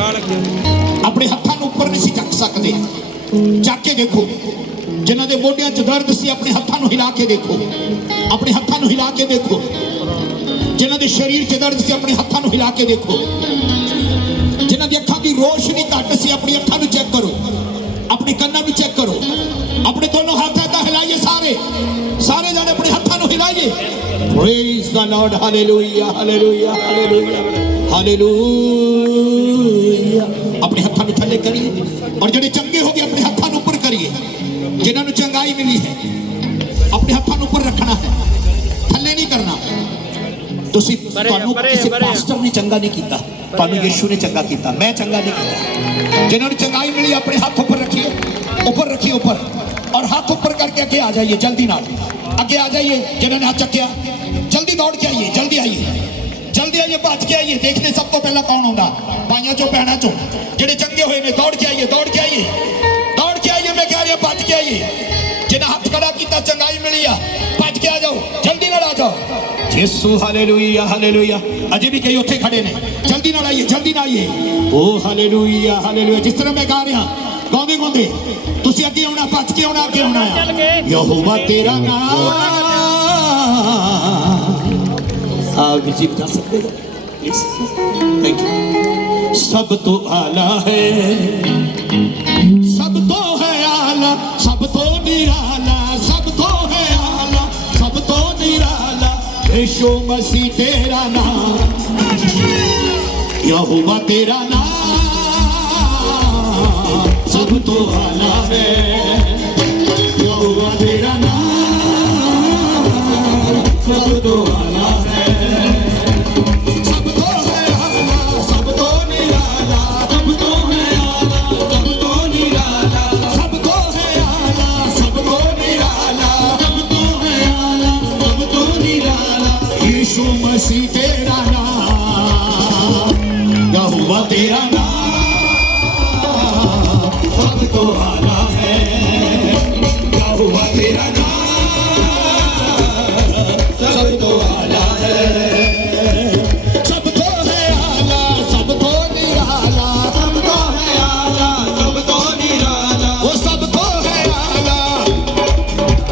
अपने हाथों ਨੂੰ ਉੱਪਰ नहीं ਚੱਕ ਸਕਦੇ, ਚੱਕ ਕੇ देखो। जिन्होंने मोढियां च दर्द सी अपने हाथों ਨੂੰ ਹਿਲਾ के देखो, अपने हाथों ਨੂੰ ਹਿਲਾ के देखो। जिन्होंने शरीर च दर्द सी अपने हाथों ਨੂੰ ਹਿਲਾ के देखो। जिन्हों की अखां की रोशनी घट सी अपनी अखां ਨੂੰ चेक करो, अपने कन्नां ਨੂੰ चेक करो। अपने दोनों हाथ ऐसा हिलाइए, सारे सारे जाने अपने हाथों ਨੂੰ हिलाइए। Praise the lord. Hallelujah hallelujah hallelujah hallelujah. अपने हाथों ਨੂੰ थल्ले करिए, और ਜਿਹੜੇ चंगे हो गए अपने हाथों ਨੂੰ ऊपर करिए। जिन्होंने चंगाई मिली है अपने हाथों ਨੂੰ ऊपर रखना है, थल्ले नहीं करना। ਤੁਸੀਂ ਤੁਹਾਨੂੰ ਕਿਸੇ ਪਾਸਟਰ ਨੇ ਚੰਗਾ ਨਹੀਂ ਕੀਤਾ, ਤੁਹਾਨੂੰ ਯਿਸੂ ਨੇ ਚੰਗਾ ਕੀਤਾ, मैं चंगा नहीं ਕੀਤਾ। जिन्होंने चंगाई मिली अपने हाथ ऊपर रखिए, ऊपर रखिए ऊपर, और हाथ ऊपर करके आगे आ जाइए, जल्दी नाल आगे आ जाइए। जिन्होंने हाथ चक्या जल्दी दौड़ के आइए, जल्दी आइए, जल्दी आइए, भज के आइए। देखते सब तो पहला कौन आउंदा, भाइयों चो भैणों चो जिहड़े चंगे होए ने। दौड़ के आइए, दौड़ के आइए, दौड़ के आइए। मैं कह रहा भज के आइए। जिन्हें हाथ खड़ा किया चंगाई मिली आ, भज के आ जाओ, जल्दी नाल आ जाओ। यीशु हालेलुया हालेलुया। अजे भी कई उत्थे खड़े ने, जल्दी नाल आइए, जल्दी ना आइए। ओ हालेलुया हालेलुया। जिस तरह मैं गा रहा गाँदे गाँदे तुसी अगे आना, भज के आना, अगे आना। यहोवा तेरा नाम आग जी बता सकते हो? Thank you. सब तो आला है, सब तो है आला, सब तो निराला, सब तो है आला, सब तो निराला। यीशु मसीह तेरा नाम, यहोवा तेरा नाम सब तो आला है, यहोवा तेरा नाम सब तो आला है, सब तो है आला, सब तो निराला, सब तो है आला, सब तो निराला, सब तो है आला, सब तो निराला, सब तो है आला, सब तो निराला। यीशु मसीह तेरा नाम, यहोवा तेरा नाम सब तो आला है, यहोवा तेरा नाम सब तो आला है, सब तो है आला, सब तो निराला, सब तो है आला, सब तो निराला, वो सब तो है आला,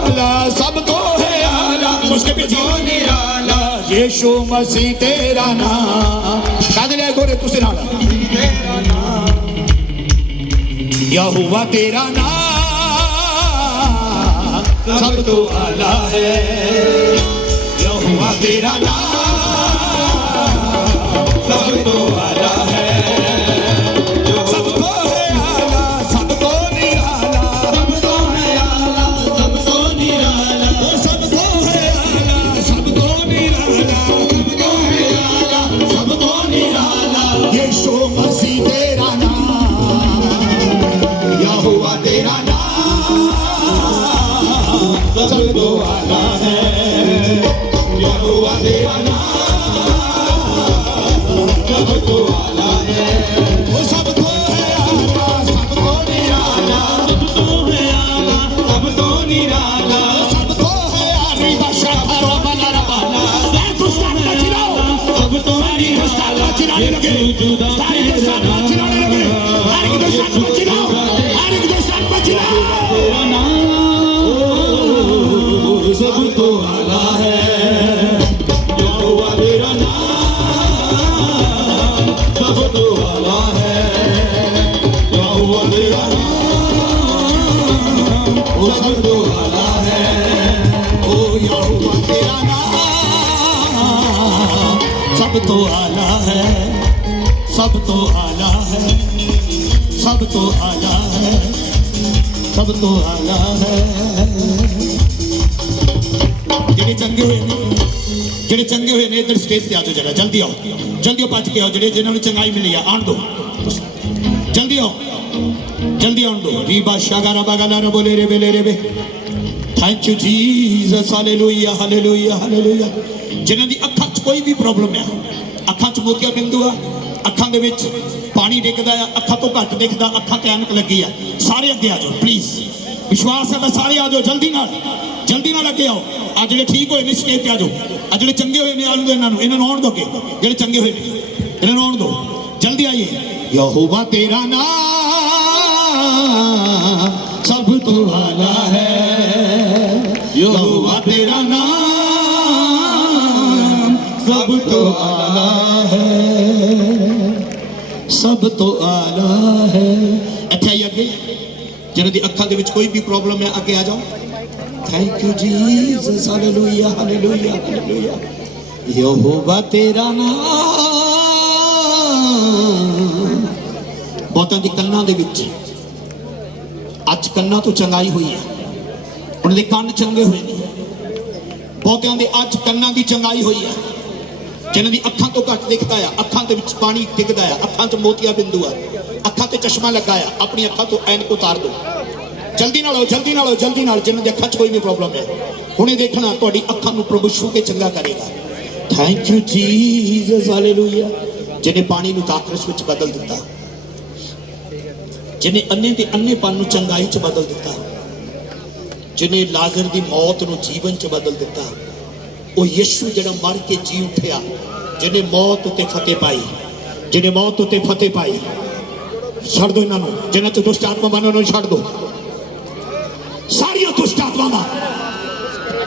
आला सब तो है आला, उसके पीछे निराला। यीशु मसीह तेरा नाम कादले गोरे तुसे नाला, यहोवा तेरा नाम सब तो आला है, यहोवा तेरा नाम सब तो आला है, सब तो है आला, सब तो निराला, सब तो है आला, सब तो निराला, सब तो है आला, सब तो निराला, सब तो है आला, सब तो निराला। यीशु मसीह तेरा नाम, यहोवा तेरा नाम सब तो आला है, यहोवा तेरा नाम सब तो आला है, वो सब तो है आला, सब तो निराला, सब तो है आला, सब तो निराला, सब तो है आरी बशा रबना रबना तू स्टार्ट बचिराओ, सब तो निराला चिराने लगे, सारे स्टार्ट बचिराने लगे, हर एक स्टार्ट बचिराओ, हर एक स्टार्ट बचिराओ। तेरा नाम सब तो आला है, यहोवा तेरा नाम सब तो आला है, यहोवा तेरा नाम वो सब तो आला है, ओ यहोवा तेरा नाम सब तो आला है, सब तो आला है, सब तो आला है, सब तो आला है। ਜਿਹੜੇ ਚੰਗੇ ਹੋਏ ਨੇ, ਜਿਹੜੇ ਚੰਗੇ ਹੋਏ ਨੇ ਇੱਧਰ ਸਟੇਜ ਤੇ ਆ ਜਾਓ, ਜਰਾ ਜਲਦੀ ਆਓ, ਜਲਦੀ ਆਓ, ਭੱਜ ਕੇ ਆਓ, ਜਿਹੜੇ ਜਿਨ੍ਹਾਂ ਨੂੰ ਚੰਗਾਈ ਮਿਲੀ ਆ ਆਣ ਦਿਓ, ਜਲਦੀ ਆਓ, ਜਲਦੀ ਆਉਣ ਦਿਓ। ਰੀਬਾ ਸ਼ਾਗਾਰਾ ਬਾਗਾਲਾ ਬੋਲੇ ਰੇ ਬੇਲੇ ਰੇ ਬੇ, thank you Jesus, hallelujah hallelujah hallelujah. ਜਿਨ੍ਹਾਂ ਦੀ ਅੱਖਾਂ 'ਚ ਕੋਈ ਵੀ ਪ੍ਰੋਬਲਮ ਹੈ, ਅੱਖਾਂ 'ਚ ਮੋਤੀਆ ਬਿੰਦੂ ਆ, ਅੱਖਾਂ ਦੇ ਵਿੱਚ ਪਾਣੀ ਡਿੱਗਦਾ ਆ, ਅੱਖਾਂ ਤੋਂ ਘੱਟ ਦਿਖਦਾ, ਅੱਖਾਂ ਤੇ ਐਨਕ ਲੱਗੀ ਆ, ਸਾਰੇ ਅੱਗੇ ਆ ਜਾਓ ਪਲੀਜ਼, ਵਿਸ਼ਵਾਸ ਹੈ ਤਾਂ ਸਾਰੇ ਆ ਜਾਓ, ਜਲਦੀ ਨਾਲ ਅੱਗੇ ਆਓ। ਆ ਜਿਹੜੇ ਠੀਕ ਹੋਏ ਨੇ ਸਟੇਜ ਤੇ ਆ ਜਾਓ, ਆ ਜਿਹੜੇ ਚੰਗੇ ਹੋਏ ਨੇ ਆਉਣ ਦਿਓ, ਇਹਨਾਂ ਨੂੰ ਆਉਣ ਦਿਓ ਅੱਗੇ, ਜਿਹੜੇ ਚੰਗੇ ਹੋਏ ਨੇ ਇਹਨਾਂ ਨੂੰ ਆਉਣ ਦਿਓ, ਜਲਦੀ ਆਈਏ। ਯਹੋਵਾ ਤੇਰਾ ਨਾਮ ਸਭ ਤੋਂ ਆਲਾ ਹੈ, ਯਹੋਵਾ ਤੇਰਾ ਨਾਮ ਸਭ ਤੋਂ ਆਲਾ ਹੈ, ਸਭ ਤੋਂ ਆਲਾ ਹੈ। ਇੱਥੇ ਆਈਏ ਅੱਗੇ, ਜਿਹਨਾਂ ਦੀ ਅੱਖਾਂ ਦੇ ਵਿੱਚ ਕੋਈ ਵੀ ਪ੍ਰੋਬਲਮ ਹੈ ਅੱਗੇ ਆ ਜਾਓ। Thank you Jesus, hallelujah hallelujah hallelujah. यहोवा तेरा नाम। ਬਹੁਤਾਂ ਦੀ ਕੰਨਾਂ ਦੇ ਵਿੱਚ ਅੱਜ ਕੰਨਾਂ ਤੋਂ ਚੰਗਾਈ ਹੋਈ ਹੈ, ਉਹਨਾਂ ਦੇ ਕੰਨ ਚੰਗੇ ਹੋਏ ਨੇ, ਬਹੁਤਿਆਂ ਦੇ ਅੱਜ ਕੰਨਾਂ ਦੀ ਚੰਗਾਈ ਹੋਈ ਹੈ, ਜਿਨ੍ਹਾਂ ਦੀ ਅੱਖਾਂ ਤੋਂ ਘੱਟ ਦਿਖਦਾ ਆ, ਅੱਖਾਂ ਦੇ ਵਿੱਚ ਪਾਣੀ ਡਿੱਗਦਾ ਆ, ਅੱਖਾਂ 'ਚ ਮੋਤੀਆ ਬਿੰਦੂ ਆ, ਅੱਖਾਂ ਤੇ ਚਸ਼ਮਾ ਲੱਗਾ ਆ, ਆਪਣੀ ਅੱਖਾਂ ਤੋਂ ਐਨਕ ਉਤਾਰ ਦਿਓ, ਜਲਦੀ ਨਾਲ ਆਓ, ਜਲਦੀ ਨਾਲ ਆਓ, ਜਲਦੀ ਨਾਲ। ਜਿਨ੍ਹਾਂ ਦੇ ਅੱਖਾਂ 'ਚ ਕੋਈ ਵੀ ਪ੍ਰੋਬਲਮ ਹੈ, ਹੁਣੇ ਦੇਖਣਾ ਤੁਹਾਡੀ ਅੱਖਾਂ ਨੂੰ ਪ੍ਰਭੂ ਛੂ ਕੇ ਚੰਗਾ ਕਰੇਗਾ। Thank you Jesus, hallelujah. ਜਿਹਨੇ ਪਾਣੀ ਨੂੰ ਕਾਕਰਸ ਵਿੱਚ ਬਦਲ ਦਿੱਤਾ, ਜਿਹਨੇ ਅੰਨੇ ਦੇ ਅੰਨੇਪਨ ਨੂੰ ਚੰਗਾਈ 'ਚ ਬਦਲ ਦਿੱਤਾ, ਜਿਹਨੇ ਲਾਜ਼ਰ ਦੀ ਮੌਤ ਨੂੰ ਜੀਵਨ 'ਚ ਬਦਲ ਦਿੱਤਾ, ਉਹ ਯਿਸੂ ਜਿਹੜਾ ਮਰ ਕੇ ਜੀ ਉੱਠਿਆ, ਜਿਹਨੇ ਮੌਤ ਉੱਤੇ ਫਤਿਹ ਪਾਈ, ਜਿਹਨੇ ਮੌਤ ਉੱਤੇ ਫਤਿਹ ਪਾਈ। ਛੱਡ ਦਿਓ ਇਹਨਾਂ ਨੂੰ, ਜਿਹਨਾਂ 'ਚ ਦੁਸ਼ਟ ਆਤਮਾ ਬਣੇ ਉਹਨਾਂ ਨੂੰ ਛੱਡ ਦਿਓ, ਸਾਰੀਆਂ ਦੁਸ਼ਟ ਆਤਮਾਵਾਂ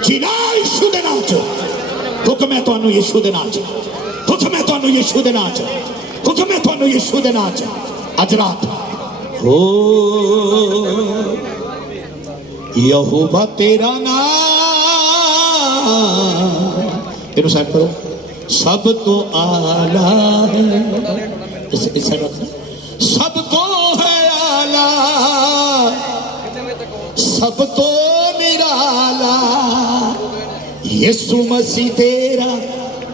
ਜਿਨਾ ਯਿਸੂ ਦੇ ਨਾਮ 'ਚ। ਹੁਕਮ ਹੈ ਤੁਹਾਨੂੰ ਯਿਸੂ ਦੇ ਨਾਮ 'ਚ, ਹੁਕਮ ਹੈ ਤੁਹਾਨੂੰ ਯਿਸੂ ਦੇ ਨਾਮ 'ਚ, ਹੁਕਮ ਹੈ ਤੁਹਾਨੂੰ ਯਿਸੂ ਦੇ ਨਾਮ 'ਚ। ਅੱਜ ਰਾਤ ਹੋ ਯਹੋਵਾ ਤੇਰਾ ਨਾਮ, ਇਹਨੂੰ ਸਾਈਡ ਕਰੋ, ਸਭ ਤੋਂ ਆਲਾ ਹੈ। इसे रखना। सब तो है आला, सब तो निराला, यीशु मसीह तेरा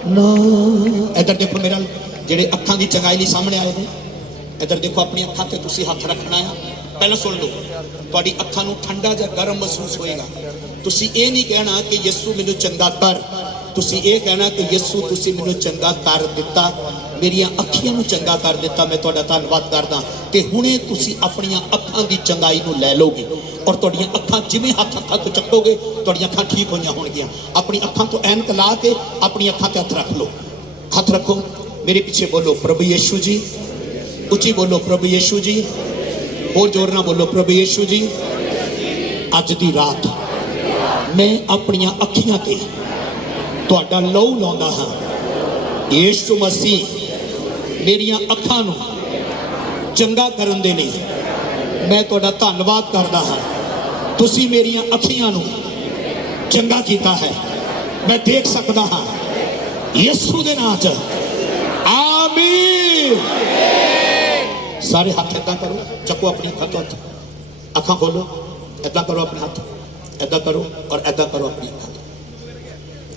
नाम। इधर देखो मेरा जेडे अखां की चंगाई लई सामने आए ने, इधर देखो अपनी अखां ते तुसी हथ रखना है। पहले सुन लो, तुहाडी अखां नूं ठंडा या गर्म महसूस होएगा। तुसी ये नहीं कहना कि यीशु मैनूं चंगा कर, तुसी ये कहना कि यीशु तुसी मैनूं चंगा कर दिता, मेरियां अखियां नूं चंगा कर दिता। मैं तुहाडा धन्नवाद करदा कि हुणे तुसी अपनियां अखां की चंगाई नूं लै लोगे और तुहाडीआं अखां जिवें हथ अखां तो चकोगे तुहाडीआं अखां ठीक होईआं होणगीआं। अपनी अखां तो ऐनक ला के अपनी अखां ते हथ रख लो, हथ रखो, मेरे पीछे बोलो प्रभु यीशु जी। उच्ची बोलो प्रभु यीशु जी, और जोर ना बोलो प्रभु यीशु जी। अज दी रात मैं अपनियां अखियां ते तुहाडा लहू लाउंदा हां। यीशु मसीह मेरियां अखां नूं चंगा करन दे लई मैं तुहाडा धन्नवाद करदा हां। तुसी मेरियां अखियां नूं चंगा कीता है, मैं देख सकदा हां। यीशु दे नाम च आमीन। सारे हाथ इदा करो, चको अपनी अखां तो हथ, अखां खोलो, इदा करो अपने हाथ, इदा करो और इदा करो अपनी अखां।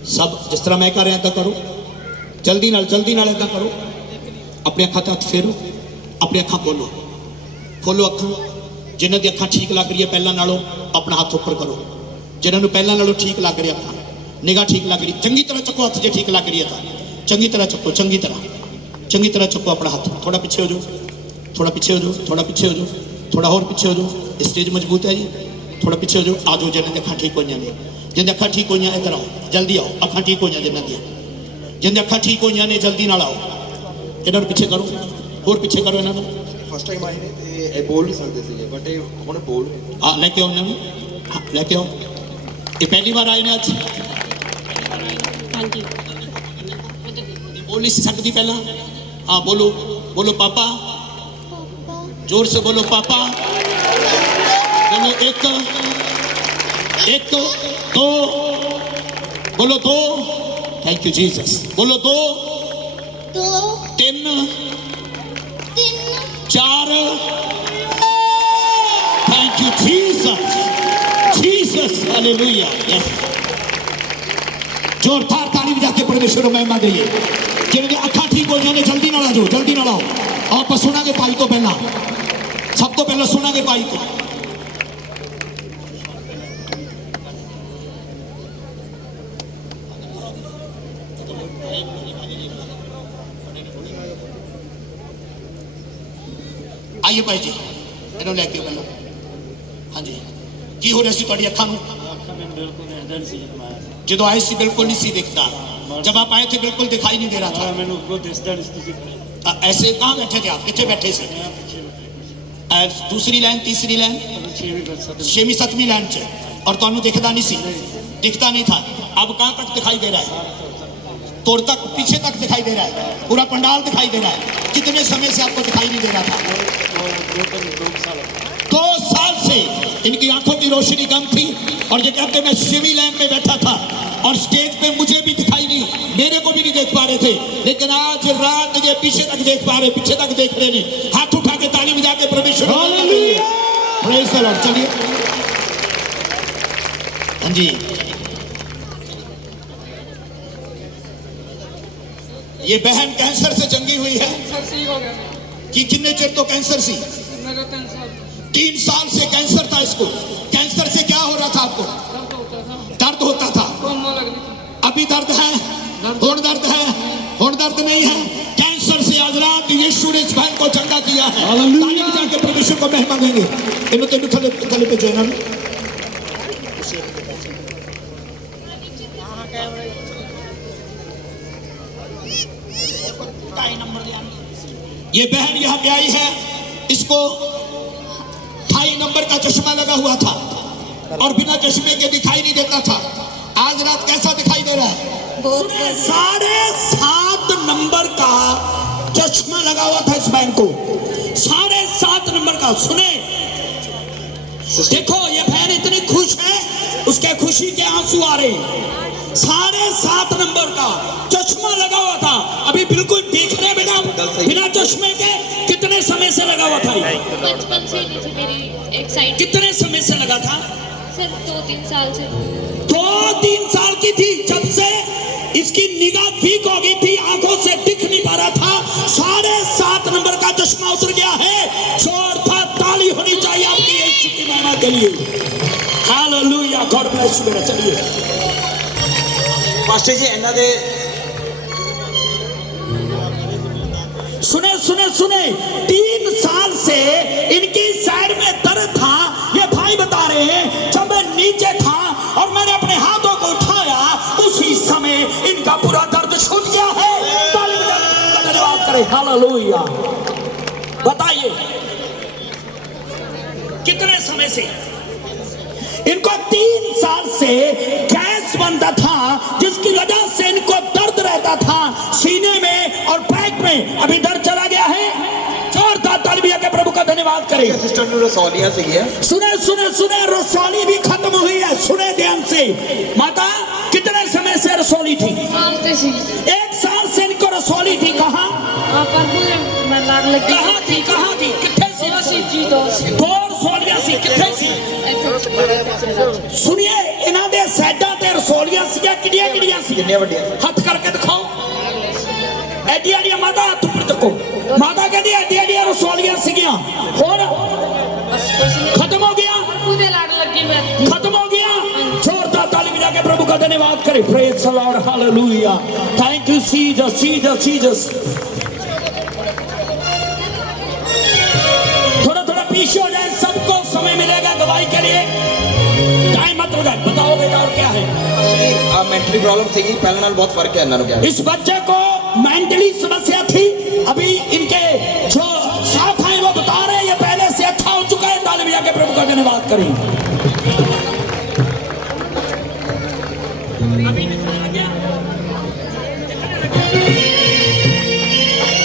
सब जिस तरह मैं कर रहा इदा करो, जल्दी नाल इदा करो। अपने अखां ते हथ फेरो, अपनी अखां खोलो, खोलो अखां। जिन्हां दी अखां ठीक लग रही है पहलां नालों अपना हाथ ऊपर करो। जिन्हां नूं पहलां नालों ठीक लग रही अखां, निगाह ठीक लग रही, चंगी तरह चको हथ। जे ठीक लग रही है तो चंगी तरह चको, चंगी तरह चको अपना हाथ। थोड़ा पीछे हो जाओ, थोड़ा पीछे हो जाओ, थोड़ा पीछे हो जाओ, थोड़ा और पीछे हो जाओ। स्टेज मजबूत है जी, थोड़ा पीछे हो जाओ। आ जाओ जिन्हें अखां ठीक होईआं ने, जिन्हें अखां ठीक होईआं इधर आओ, जल्दी आओ। अखां ठीक होईआं जिन्हें अखां ठीक होईआं ने जल्दी नाल आओ। इन्हां नूं पीछे करो, और पीछे करो इन्हां नूं। फर्स्ट टाइम आए ने ते ਇਹ ਬੋਲ ਨਹੀਂ ਸਕਦੇ ਸੀਗੇ ਬਟ ਇਹ ਹੁਣ ਬੋਲ हाँ लेके आओ इन्हां नूं, हाँ लेके आओ। ये पहली बार आए ने अज, बोल नहीं सकती पहला। हाँ बोलो, बोलो पापा, जोर से बोलो पापा। बोलो एक, एक दो, बोलो दो। Thank you Jesus. बोलो दो, तीन, चार। Thank you Jesus, Jesus hallelujah. Yes, जोरदार ताली बजा के परमेश्वर को महिमा दईए। जिन्हें अखां ठीक हो जाने जल्दी ना आ जाओ, जल्दी ना आओ। और आप सुनांगे पाई तो पहला, सब तो पहला सुनांगे पाई को। आइए भाई जी, इन्हों लैके पहला। हाँ जी, की हो रहा सी तुहाडी अखां नूं? जो आए सी बिल्कुल नहीं सी दिखता, जब आप आए थे बिल्कुल दिखाई नहीं दे रहा था। ऐसे कहाँ बैठे थे आप, कितने बैठे थे? दूसरी लाइन, तीसरी लाइन, 6वीं 7वीं लाइन च, और तुहानू दिखता नहीं सी, दिखता नहीं था। अब कहाँ तक दिखाई दे रहा है? तोड़ तक, पीछे तक दिखाई दे रहा है, पूरा पंडाल दिखाई दे रहा है। कितने समय से आपको दिखाई नहीं दे रहा था? 2 साल से इनकी आंखों की रोशनी कम थी और ये कहते मैं 6वीं लाइन में बैठा था और स्टेज पे मुझे भी दिखाई नहीं, मेरे को भी नहीं देख पा रहे थे, लेकिन आज रात ये पीछे तक देख पा रहे, पीछे तक देख रहे हैं। हाथ उठा के ताली बजा के परमेश्वर प्रेज़ द लॉर्ड। चलिए, हाँ जी, ये बहन कैंसर से चंगी हुई है कि कितने चिर तो कैंसर सी? 3 साल से कैंसर था इसको। कैंसर से क्या हो रहा था आपको? दर्द होता था। अभी दर्द है, और दर्द है, और दर्द नहीं है। कैंसर से आज रात यीशु ने इस बहन को चंगा किया है। ताली बजा के परमेश्वर को महिमा देंगे। इन्हों तेनों थले पे जो है ये बहन यहाँ पे आई है, इसको 28 नंबर का चश्मा लगा हुआ था और बिना चश्मे के दिखाई नहीं देता था। आज रात कैसा दिखाई दे रहा है? 7.5 नंबर का चश्मा लगा हुआ था इस बहन को, 7.5 नंबर का। सुने, देखो ये बहन इतनी खुश है, उसके खुशी के आंसू आ रहे हैं। 7.5 नंबर का चश्मा लगा हुआ था, अभी बिल्कुल देख रहे बिना चश्मे के हुआ था ये? बचपन से नहीं थी मेरी एक साइड। कितने समय से लगा था? सर 2-3 साल से। 2-3 साल की थी जब से इसकी निगाह ठीक हो गई थी, आंखों से दिख नहीं पा रहा था। 7.5 नंबर का चश्मा उतर गया है। जोरदार ताली होनी चाहिए आपकी यीशु की महिमा के लिए। Hallelujah, God bless you. चलिए मास्टर जी ਇਹਨਾਂ ਦੇ सुने सुने सुने, 3 साल से इनकी साइड में दर्द था। ये भाई बता रहे हैं जब मैं नीचे था और मैंने अपने हाथों को उठाया उसी समय इनका पूरा दर्द छूट गया है। ताली बजाकर धन्यवाद करें। हालेलुया। बताइए कितने समय से? इनको 3 साल से गैस बनता था जिसकी वजह से इनको दर्द रहता था सीने में और बैक में। अभी दर्द चला गया है। जोरदार तालियां के प्रभु का धन्यवाद करें। ਸਿਸਟਰ ਨੂੰ ਰਸੌਲੀਆਂ ਸੀਗੀਆਂ। सुने सुने सुने, रसौली भी खत्म हुई है। सुने ध्यान से। माता कितने समय से रसौली थी? साल से सी। 1 साल से इनको रसौली थी। कहाँ पर पूरे मैं लाग लगी। कहाँ थी? कहाँ थी? कितने सी? दो रसौलियां सी। कितने सी? सुनिए, इन्हां दे साइडां ते रसौलियां सीगियां। किड्डियां किड्डियां सी? ਕਿੰਨੀਆਂ ਵੱਡੀਆਂ? हथ करके दिखाओ। एडी एडिया माता हथ ऊपर चुको। माता कहती एडी एडिया रसौलियां सीगियां। और बस कुछ नहीं। खत्म हो गया। पूरे लाग लगी मैं। खत्म हो गया। जोरदार ताली बजा के प्रभु का धन्यवाद करें। Praise the lord. Hallelujah. Thank you Jesus Jesus Jesus. थोड़ा थोड़ा पीछे हो जाए, सबको समय मिलेगा गवाही के लिए। टाइम मत हो जाए। बताओ बेटा और क्या है? ਆ ਮੈਂਟਲੀ ਪ੍ਰੋਬਲਮ ਸੀਗੀ ਪਹਿਲਾਂ ਨਾਲ ਬਹੁਤ ਫਰਕ ਹੈ ਇਹਨਾਂ ਨੂੰ। इस बच्चे को मेंटली समस्या थी। अभी इनके जो साथ हैं वो बता रहे हैं ये पहले से अच्छा हो चुका है। ताली बजा के प्रभु का धन्यवाद करें।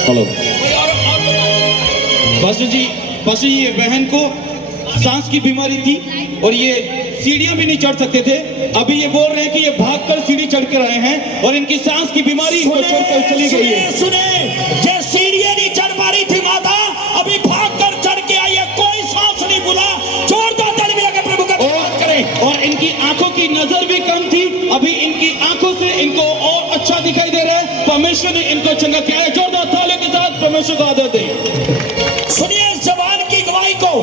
हेलो बस जी ये बहन को सांस की बीमारी थी और ये सीढ़ियां भी नहीं चढ़ सकते थे। अभी ये बोल रहे हैं कि ये भागकर सीढ़ी चढ़ कर आए हैं और इनकी सांस की बीमारी इनको छोड़कर चली गई है। सुने, ये सीढ़ियां नहीं चढ़ पा रही थी माता, अभी भागकर चढ़ के आई है। कोई सांस नहीं बुला। जोरदार ताली बजा के प्रभु का धन्यवाद करें। और इनकी आंखों की नजर भी कम थी, अभी इनकी आंखों से इनको और अच्छा दिखाई दे रहा है। परमेश्वर ने इनको चंगा किया है। जोरदार तालियों के साथ परमेश्वर को आदर दें। सुनिए इस जवान की गवाही को।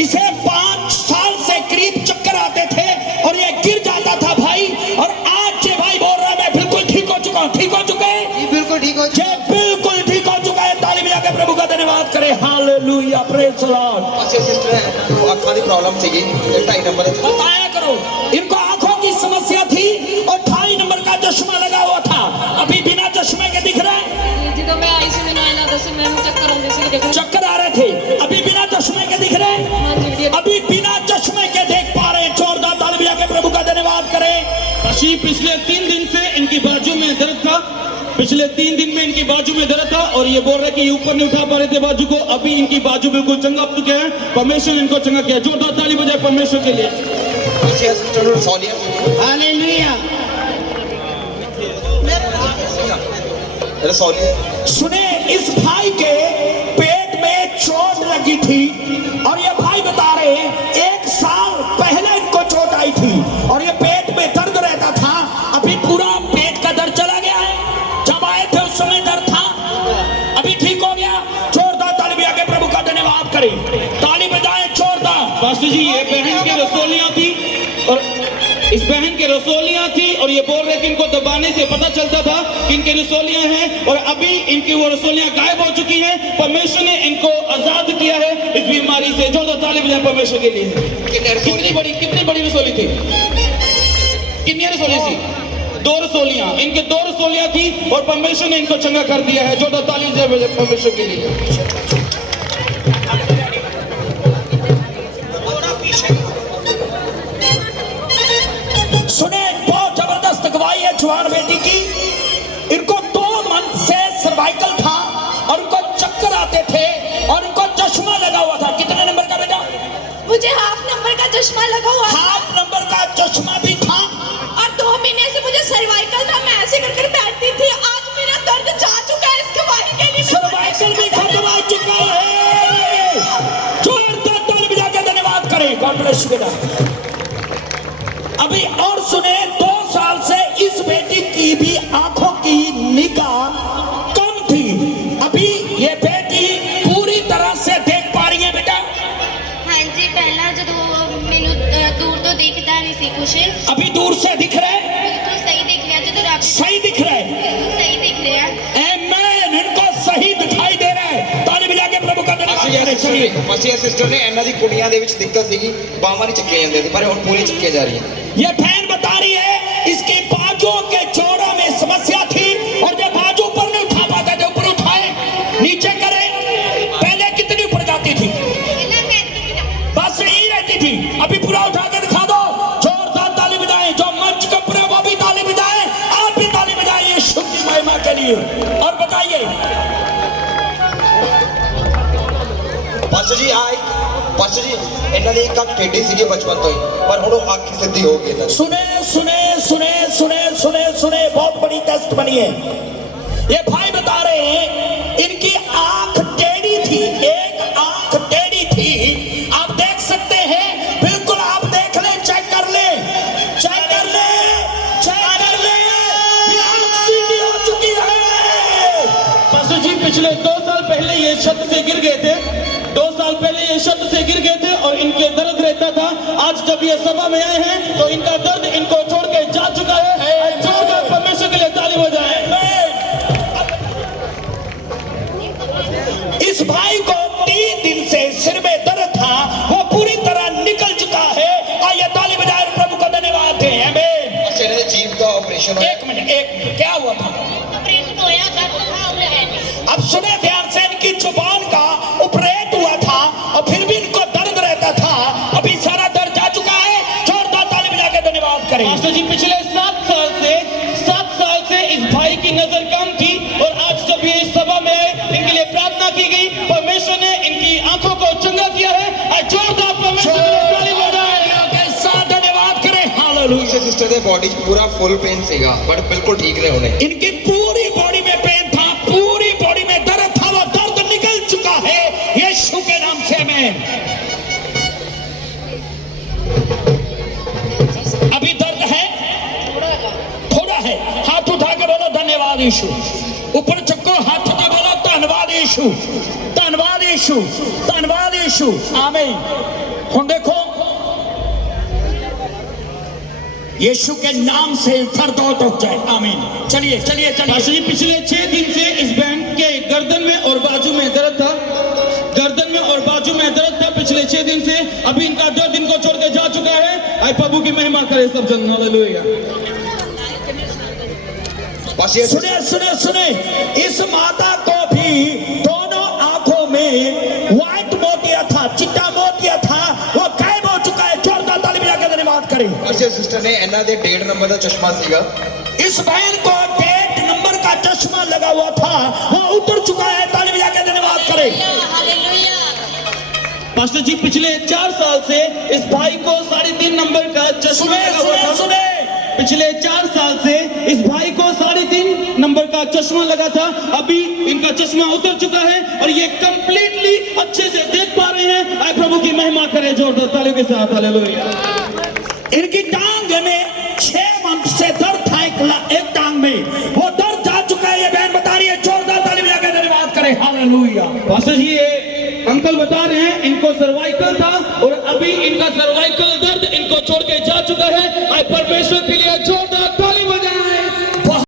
इसे 5 साल से करीब चक्कर आते थे और ये गिर जाता था भाई। और आज ये भाई बोल रहा है मैं बिल्कुल ठीक हो चुका हूँ। ठीक हो चुके हैं? ਬਿਲਕੁਲ ਠੀਕ ਹੋ ये बिल्कुल ठीक हो चुका है। ताली बजा के प्रभु का धन्यवाद करें। Hallelujah, praise the Lord. ਅੱਛਾ ਸਿਸਟਰ ਹੈ ਉਹ ਅੱਖਾਂ ਦੀ ਪ੍ਰੋਬਲਮ ਸੀਗੀ 2.5 ਨੰਬਰ ਦੀ। बताया करो। इनको आंखों की समस्या थी और 2.5 नंबर का चश्मा लगा हुआ था। अभी बिना चश्मे के दिख रहा है। ਜਦੋਂ ਮੈਂ ਆਈ ਸੀ ਮੈਨੂੰ ਆਇਆ ਲੱਗਦਾ ਸੀ ਮੈਨੂੰ ਚੱਕਰ ਆਉਂਦੇ ਸੀ। ਦੇਖੋ चक्कर आ रहे थे। अभी बिना चश्मे के दिख रहे हैं। हाँ जी। अभी बिना चश्मे के देख पा रहे हैं। जोरदार ताली बजा के प्रभु का धन्यवाद करें। अशी पिछले 3 दिन से इनकी बाजू में दर्द था। पिछले 3 दिन में इनकी बाजू में दर्द था और ये बोल रहे कि ये ऊपर नहीं उठा पा रहे थे बाजू को। अभी इनकी बाजू बिल्कुल चंगा हो चुके हैं। परमेश्वर ने इनको चंगा किया। जोरदार ताली बजाए परमेश्वर के लिए। ਅੱਛਾ ਸਿਸਟਰ ਨੂੰ ਰਸੌਲੀਆਂ ਸੀਗੀਆਂ। हालेलुया। रसौली सुने, इस भाई के पेट में चोट लगी थी और ये भाई बता रहे हैं 1 साल पहले इनको चोट आई थी और ये पेट में दर्द रहता था। अभी पूरा पेट का दर्द चला गया है। जब आए थे उस समय दर्द था, अभी ठीक हो गया। जोरदार ताली बजा के प्रभु का धन्यवाद करें। ताली बजाएं जोरदार। पास्टर जी ये बहन की रसोलियां थी और इस बहन के रसोलियां थी और ये बोल रहे कि इनको दबाने से पता चलता था कि इनके रसोलियां हैं और अभी इनकी वो रसोलियां गायब हो चुकी हैं। परमेश्वर ने इनको आजाद किया है इस बीमारी से। जोरदार ताली बजाएं परमेश्वर के लिए। कितनी बड़ी रसोली थी? कितनी रसोली थी? 2 रसोलियां। इनके 2 रसोलियां थी और परमेश्वर ने इनको चंगा कर दिया है। जोरदार ताली बजाएं परमेश्वर के लिए। सुने, बहुत जबरदस्त गवाही है जवान बेटी की। इनको 2 मंथ से सर्वाइकल था और इनको चक्कर आते थे और इनको चश्मा लगा हुआ था। कितने नंबर का बेटा? मुझे हाफ नंबर का चश्मा लगा हुआ था। हाफ नंबर का चश्मा भी था और 2 महीने से मुझे सर्वाइकल था। मैं ऐसे कर बैठती थी। आज मेरा दर्द जा चुका है। इसके बारे के लिए सर्वाइकल भी खत्म हो चुका है। गॉड ब्लेस यू बेटा। अभी और सुने, 2 साल से इस बेटी की भी आंखों की निगाह कम थी। अभी ये बेटी पूरी तरह से देख पा रही है बेटा। ਹਾਂਜੀ ਪਹਿਲਾਂ ਜਦੋਂ ਮੈਨੂੰ ਦੂਰ ਤੋਂ ਦਿਖਦਾ ਨਹੀਂ ਸੀ ਕੁਛ, अभी दूर से दिख रहा है, ਬਿਲਕੁਲ ਸਹੀ ਦਿਖ ਰਿਹਾ। ਜਦੋਂ ਰੱਬ सही दिख रहा है। ਬਿਲकुल सही दिख ਰਿਹਾ। आमेन, इनको सही दिखाई दे रहा है। ताली बजा के प्रभु का धन्यवाद करें। चलिए ਮਸੀਹ ਸਿਸਟਰ ਨੇ ਇਹਨਾਂ ਦੀ ਕੁੜੀਆਂ ਦੇ ਵਿੱਚ ਦਿੱਕਤ ਸੀਗੀ, ਬਾਹਾਂ ਨਹੀਂ ਚੱਕੀਆਂ ਜਾਂਦੀਆਂ ਸੀ, ਪਰ ਹੁਣ ਪੂਰੀ ਚੱਕੀਆਂ ਜਾ ਰਹੀਆਂ। ये बहन बता रही है इसके बाजुओं के जोड़ों में समस्या थी और जब बाजू ऊपर नहीं उठा पाते थे, ऊपर उठाए नीचे करे, पहले कितनी ऊपर जाती थी, ਪਹਿਲਾਂ ਕਹਿੰਦੀ ਸੀ ਨਾ, बस यही रहती थी। अभी पूरा उठा के दिखा दो। जोरदार ताली बजाएं, जो मंच के ऊपर है वो भी ताली बजाएं, आप भी ताली बजाइए यीशु की महिमा के लिए। और बताइए ਪਾਸਟਰ ਜੀ ਪਾਸਟਰ ਜੀ ਇਹਨਾਂ ਦੀ ਇੱਕ ਅੱਖ ਟੇਢੀ ਸੀਗੀ ਬਚਪਨ ਤੋਂ ਹੀ, ਪਰ ਹੁਣ ਉਹ ਅੱਖ ਸਿੱਧੀ ਹੋ ਗਈ ਇਹਨਾਂ ਦੀ। सुने सुने सुने सुने सुने सुने, बहुत बड़ी टेस्ट बनी है। ये भाई बता रहे हैं इनकी आंख टेढ़ी थी, एक आंख टेढ़ी थी। आप देख सकते हैं, बिल्कुल आप देख ले, चेक कर ले, चेक कर ले, चेक कर ले, ये आंख सीधी हो चुकी है। पास्टर जी पिछले 2 साल पहले ये छत से गिर गए थे, 2 साल पहले ये छत से गिर गए थे और इनके दर्द रहता था। आज जब ये सभा में आए हैं तो इनका दर्द इनको छोड़ के जा चुका है। जोरदार परमेश्वर के लिए ताली बजाएं। इस भाई को 3 दिन से सिर में दर्द था, वो पूरी तरह निकल चुका है। आइए ताली बजाए प्रभु को धन्यवाद दें। आमीन। ਬਸ ਇਹਨਾਂ ਦੇ ਜੀਭ ਦਾ ਆਪਰੇਸ਼ਨ ਹੋਇਆ। एक मिनट, क्या हुआ था? ਆਪਰੇਸ਼ਨ ਹੋਇਆ, ਦਰਦ था और है नहीं। अब सुने ध्यान से, इनकी जुबान का ऑपरेट हुआ था और फिर भी इनको दर्द रहता था। अभी सारा दर्द जा चुका है। जोरदार ताली बजा के धन्यवाद करें। पास्टर जी पिछले 7 साल से इस भाई की नजर कम थी और आज जब ये इस सभा में आए, इनके लिए प्रार्थना की गई, परमेश्वर ने इनकी आंखों को चंगा किया है। और जोरदार परमेश्वर के लिए ताली बजाएं। के साथ धन्यवाद करें। हालेलुया। ਮਸੀਹ ਸਿਸਟਰ ਦੇ ਬੋਡੀ 'ਚ ਪੂਰਾ ਫੁੱਲ ਪੇਨ ਸੀਗਾ, ਬਟ ਬਿਲਕੁਲ ਠੀਕ ਨੇ ਹੋਣੇ। इनकी पूरी बॉडी में पेन था, पूरी बॉडी में दर्द था, वो दर्द निकल चुका है यीशु के नाम से। आमीन। अभी दर्द है, थोड़ा है। हाथ उठा के बोलो धन्यवाद यीशु। ऊपर चक्को, हाथ उठा बोलो धन्यवाद यीशु, धन्यवाद यीशु, धन्यवाद यीशु। आमीन। हुण देखो, यीशु के नाम से दर्द हो जाए। आमीन। चलिए चलिए पास्टर चलिए। जी पिछले 6 दिन से इस बहन के गर्दन में और बाजू में दर्द था, गर्दन में और बाजू में दर्द था पिछले 6 दिन से। अभी इनका दर्द इनको छोड़ के जा चुका है। आए प्रभु की महिमा करे सब जन। हालेलुया। मसीह सुने सुने सुने, इस माता को भी दोनों आंखों में व्हाइट मोतिया था, चिट्टा मोतिया था, वो गायब हो चुका है। जोरदार ताली बजा के धन्यवाद करें। ਮਸੀਹ ਸਿਸਟਰ ਨੇ ਇਹਨਾਂ ਦੇ 1.5 ਨੰਬਰ ਦਾ ਚਸ਼ਮਾ ਸੀਗਾ। इस बहन को 1.5 नंबर का चश्मा लगा हुआ था, वो उतर चुका है। ताली बजा के धन्यवाद करें। हालेलुया। पास्टर जी पिछले 4 साल से इस भाई को 3.5 नंबर का चश्मा सुने लगा हुआ सुने था। सुने, पिछले 4 साल से इस भाई को 3.5 नंबर का चश्मा लगा था। अभी इनका चश्मा उतर चुका है और ये कंप्लीटली अच्छे से देख पा रहे हैं। आए प्रभु की महिमा करें जोरदार तालियों के साथ। हालेलुया। इनकी टांग में 6 मंथ से दर्द था, एक टांग में वो दर्द जा चुका है। ये बहन बता रही है। जोरदार ताली बजा के धन्यवाद करें। हालेलुया। पास्टर जी ये अंकल बता रहे हैं इनको सर्वाइकल था और अभी इनका सर्वाइकल दर्द इनको छोड़ के जा चुका है। आए परमेश्वर के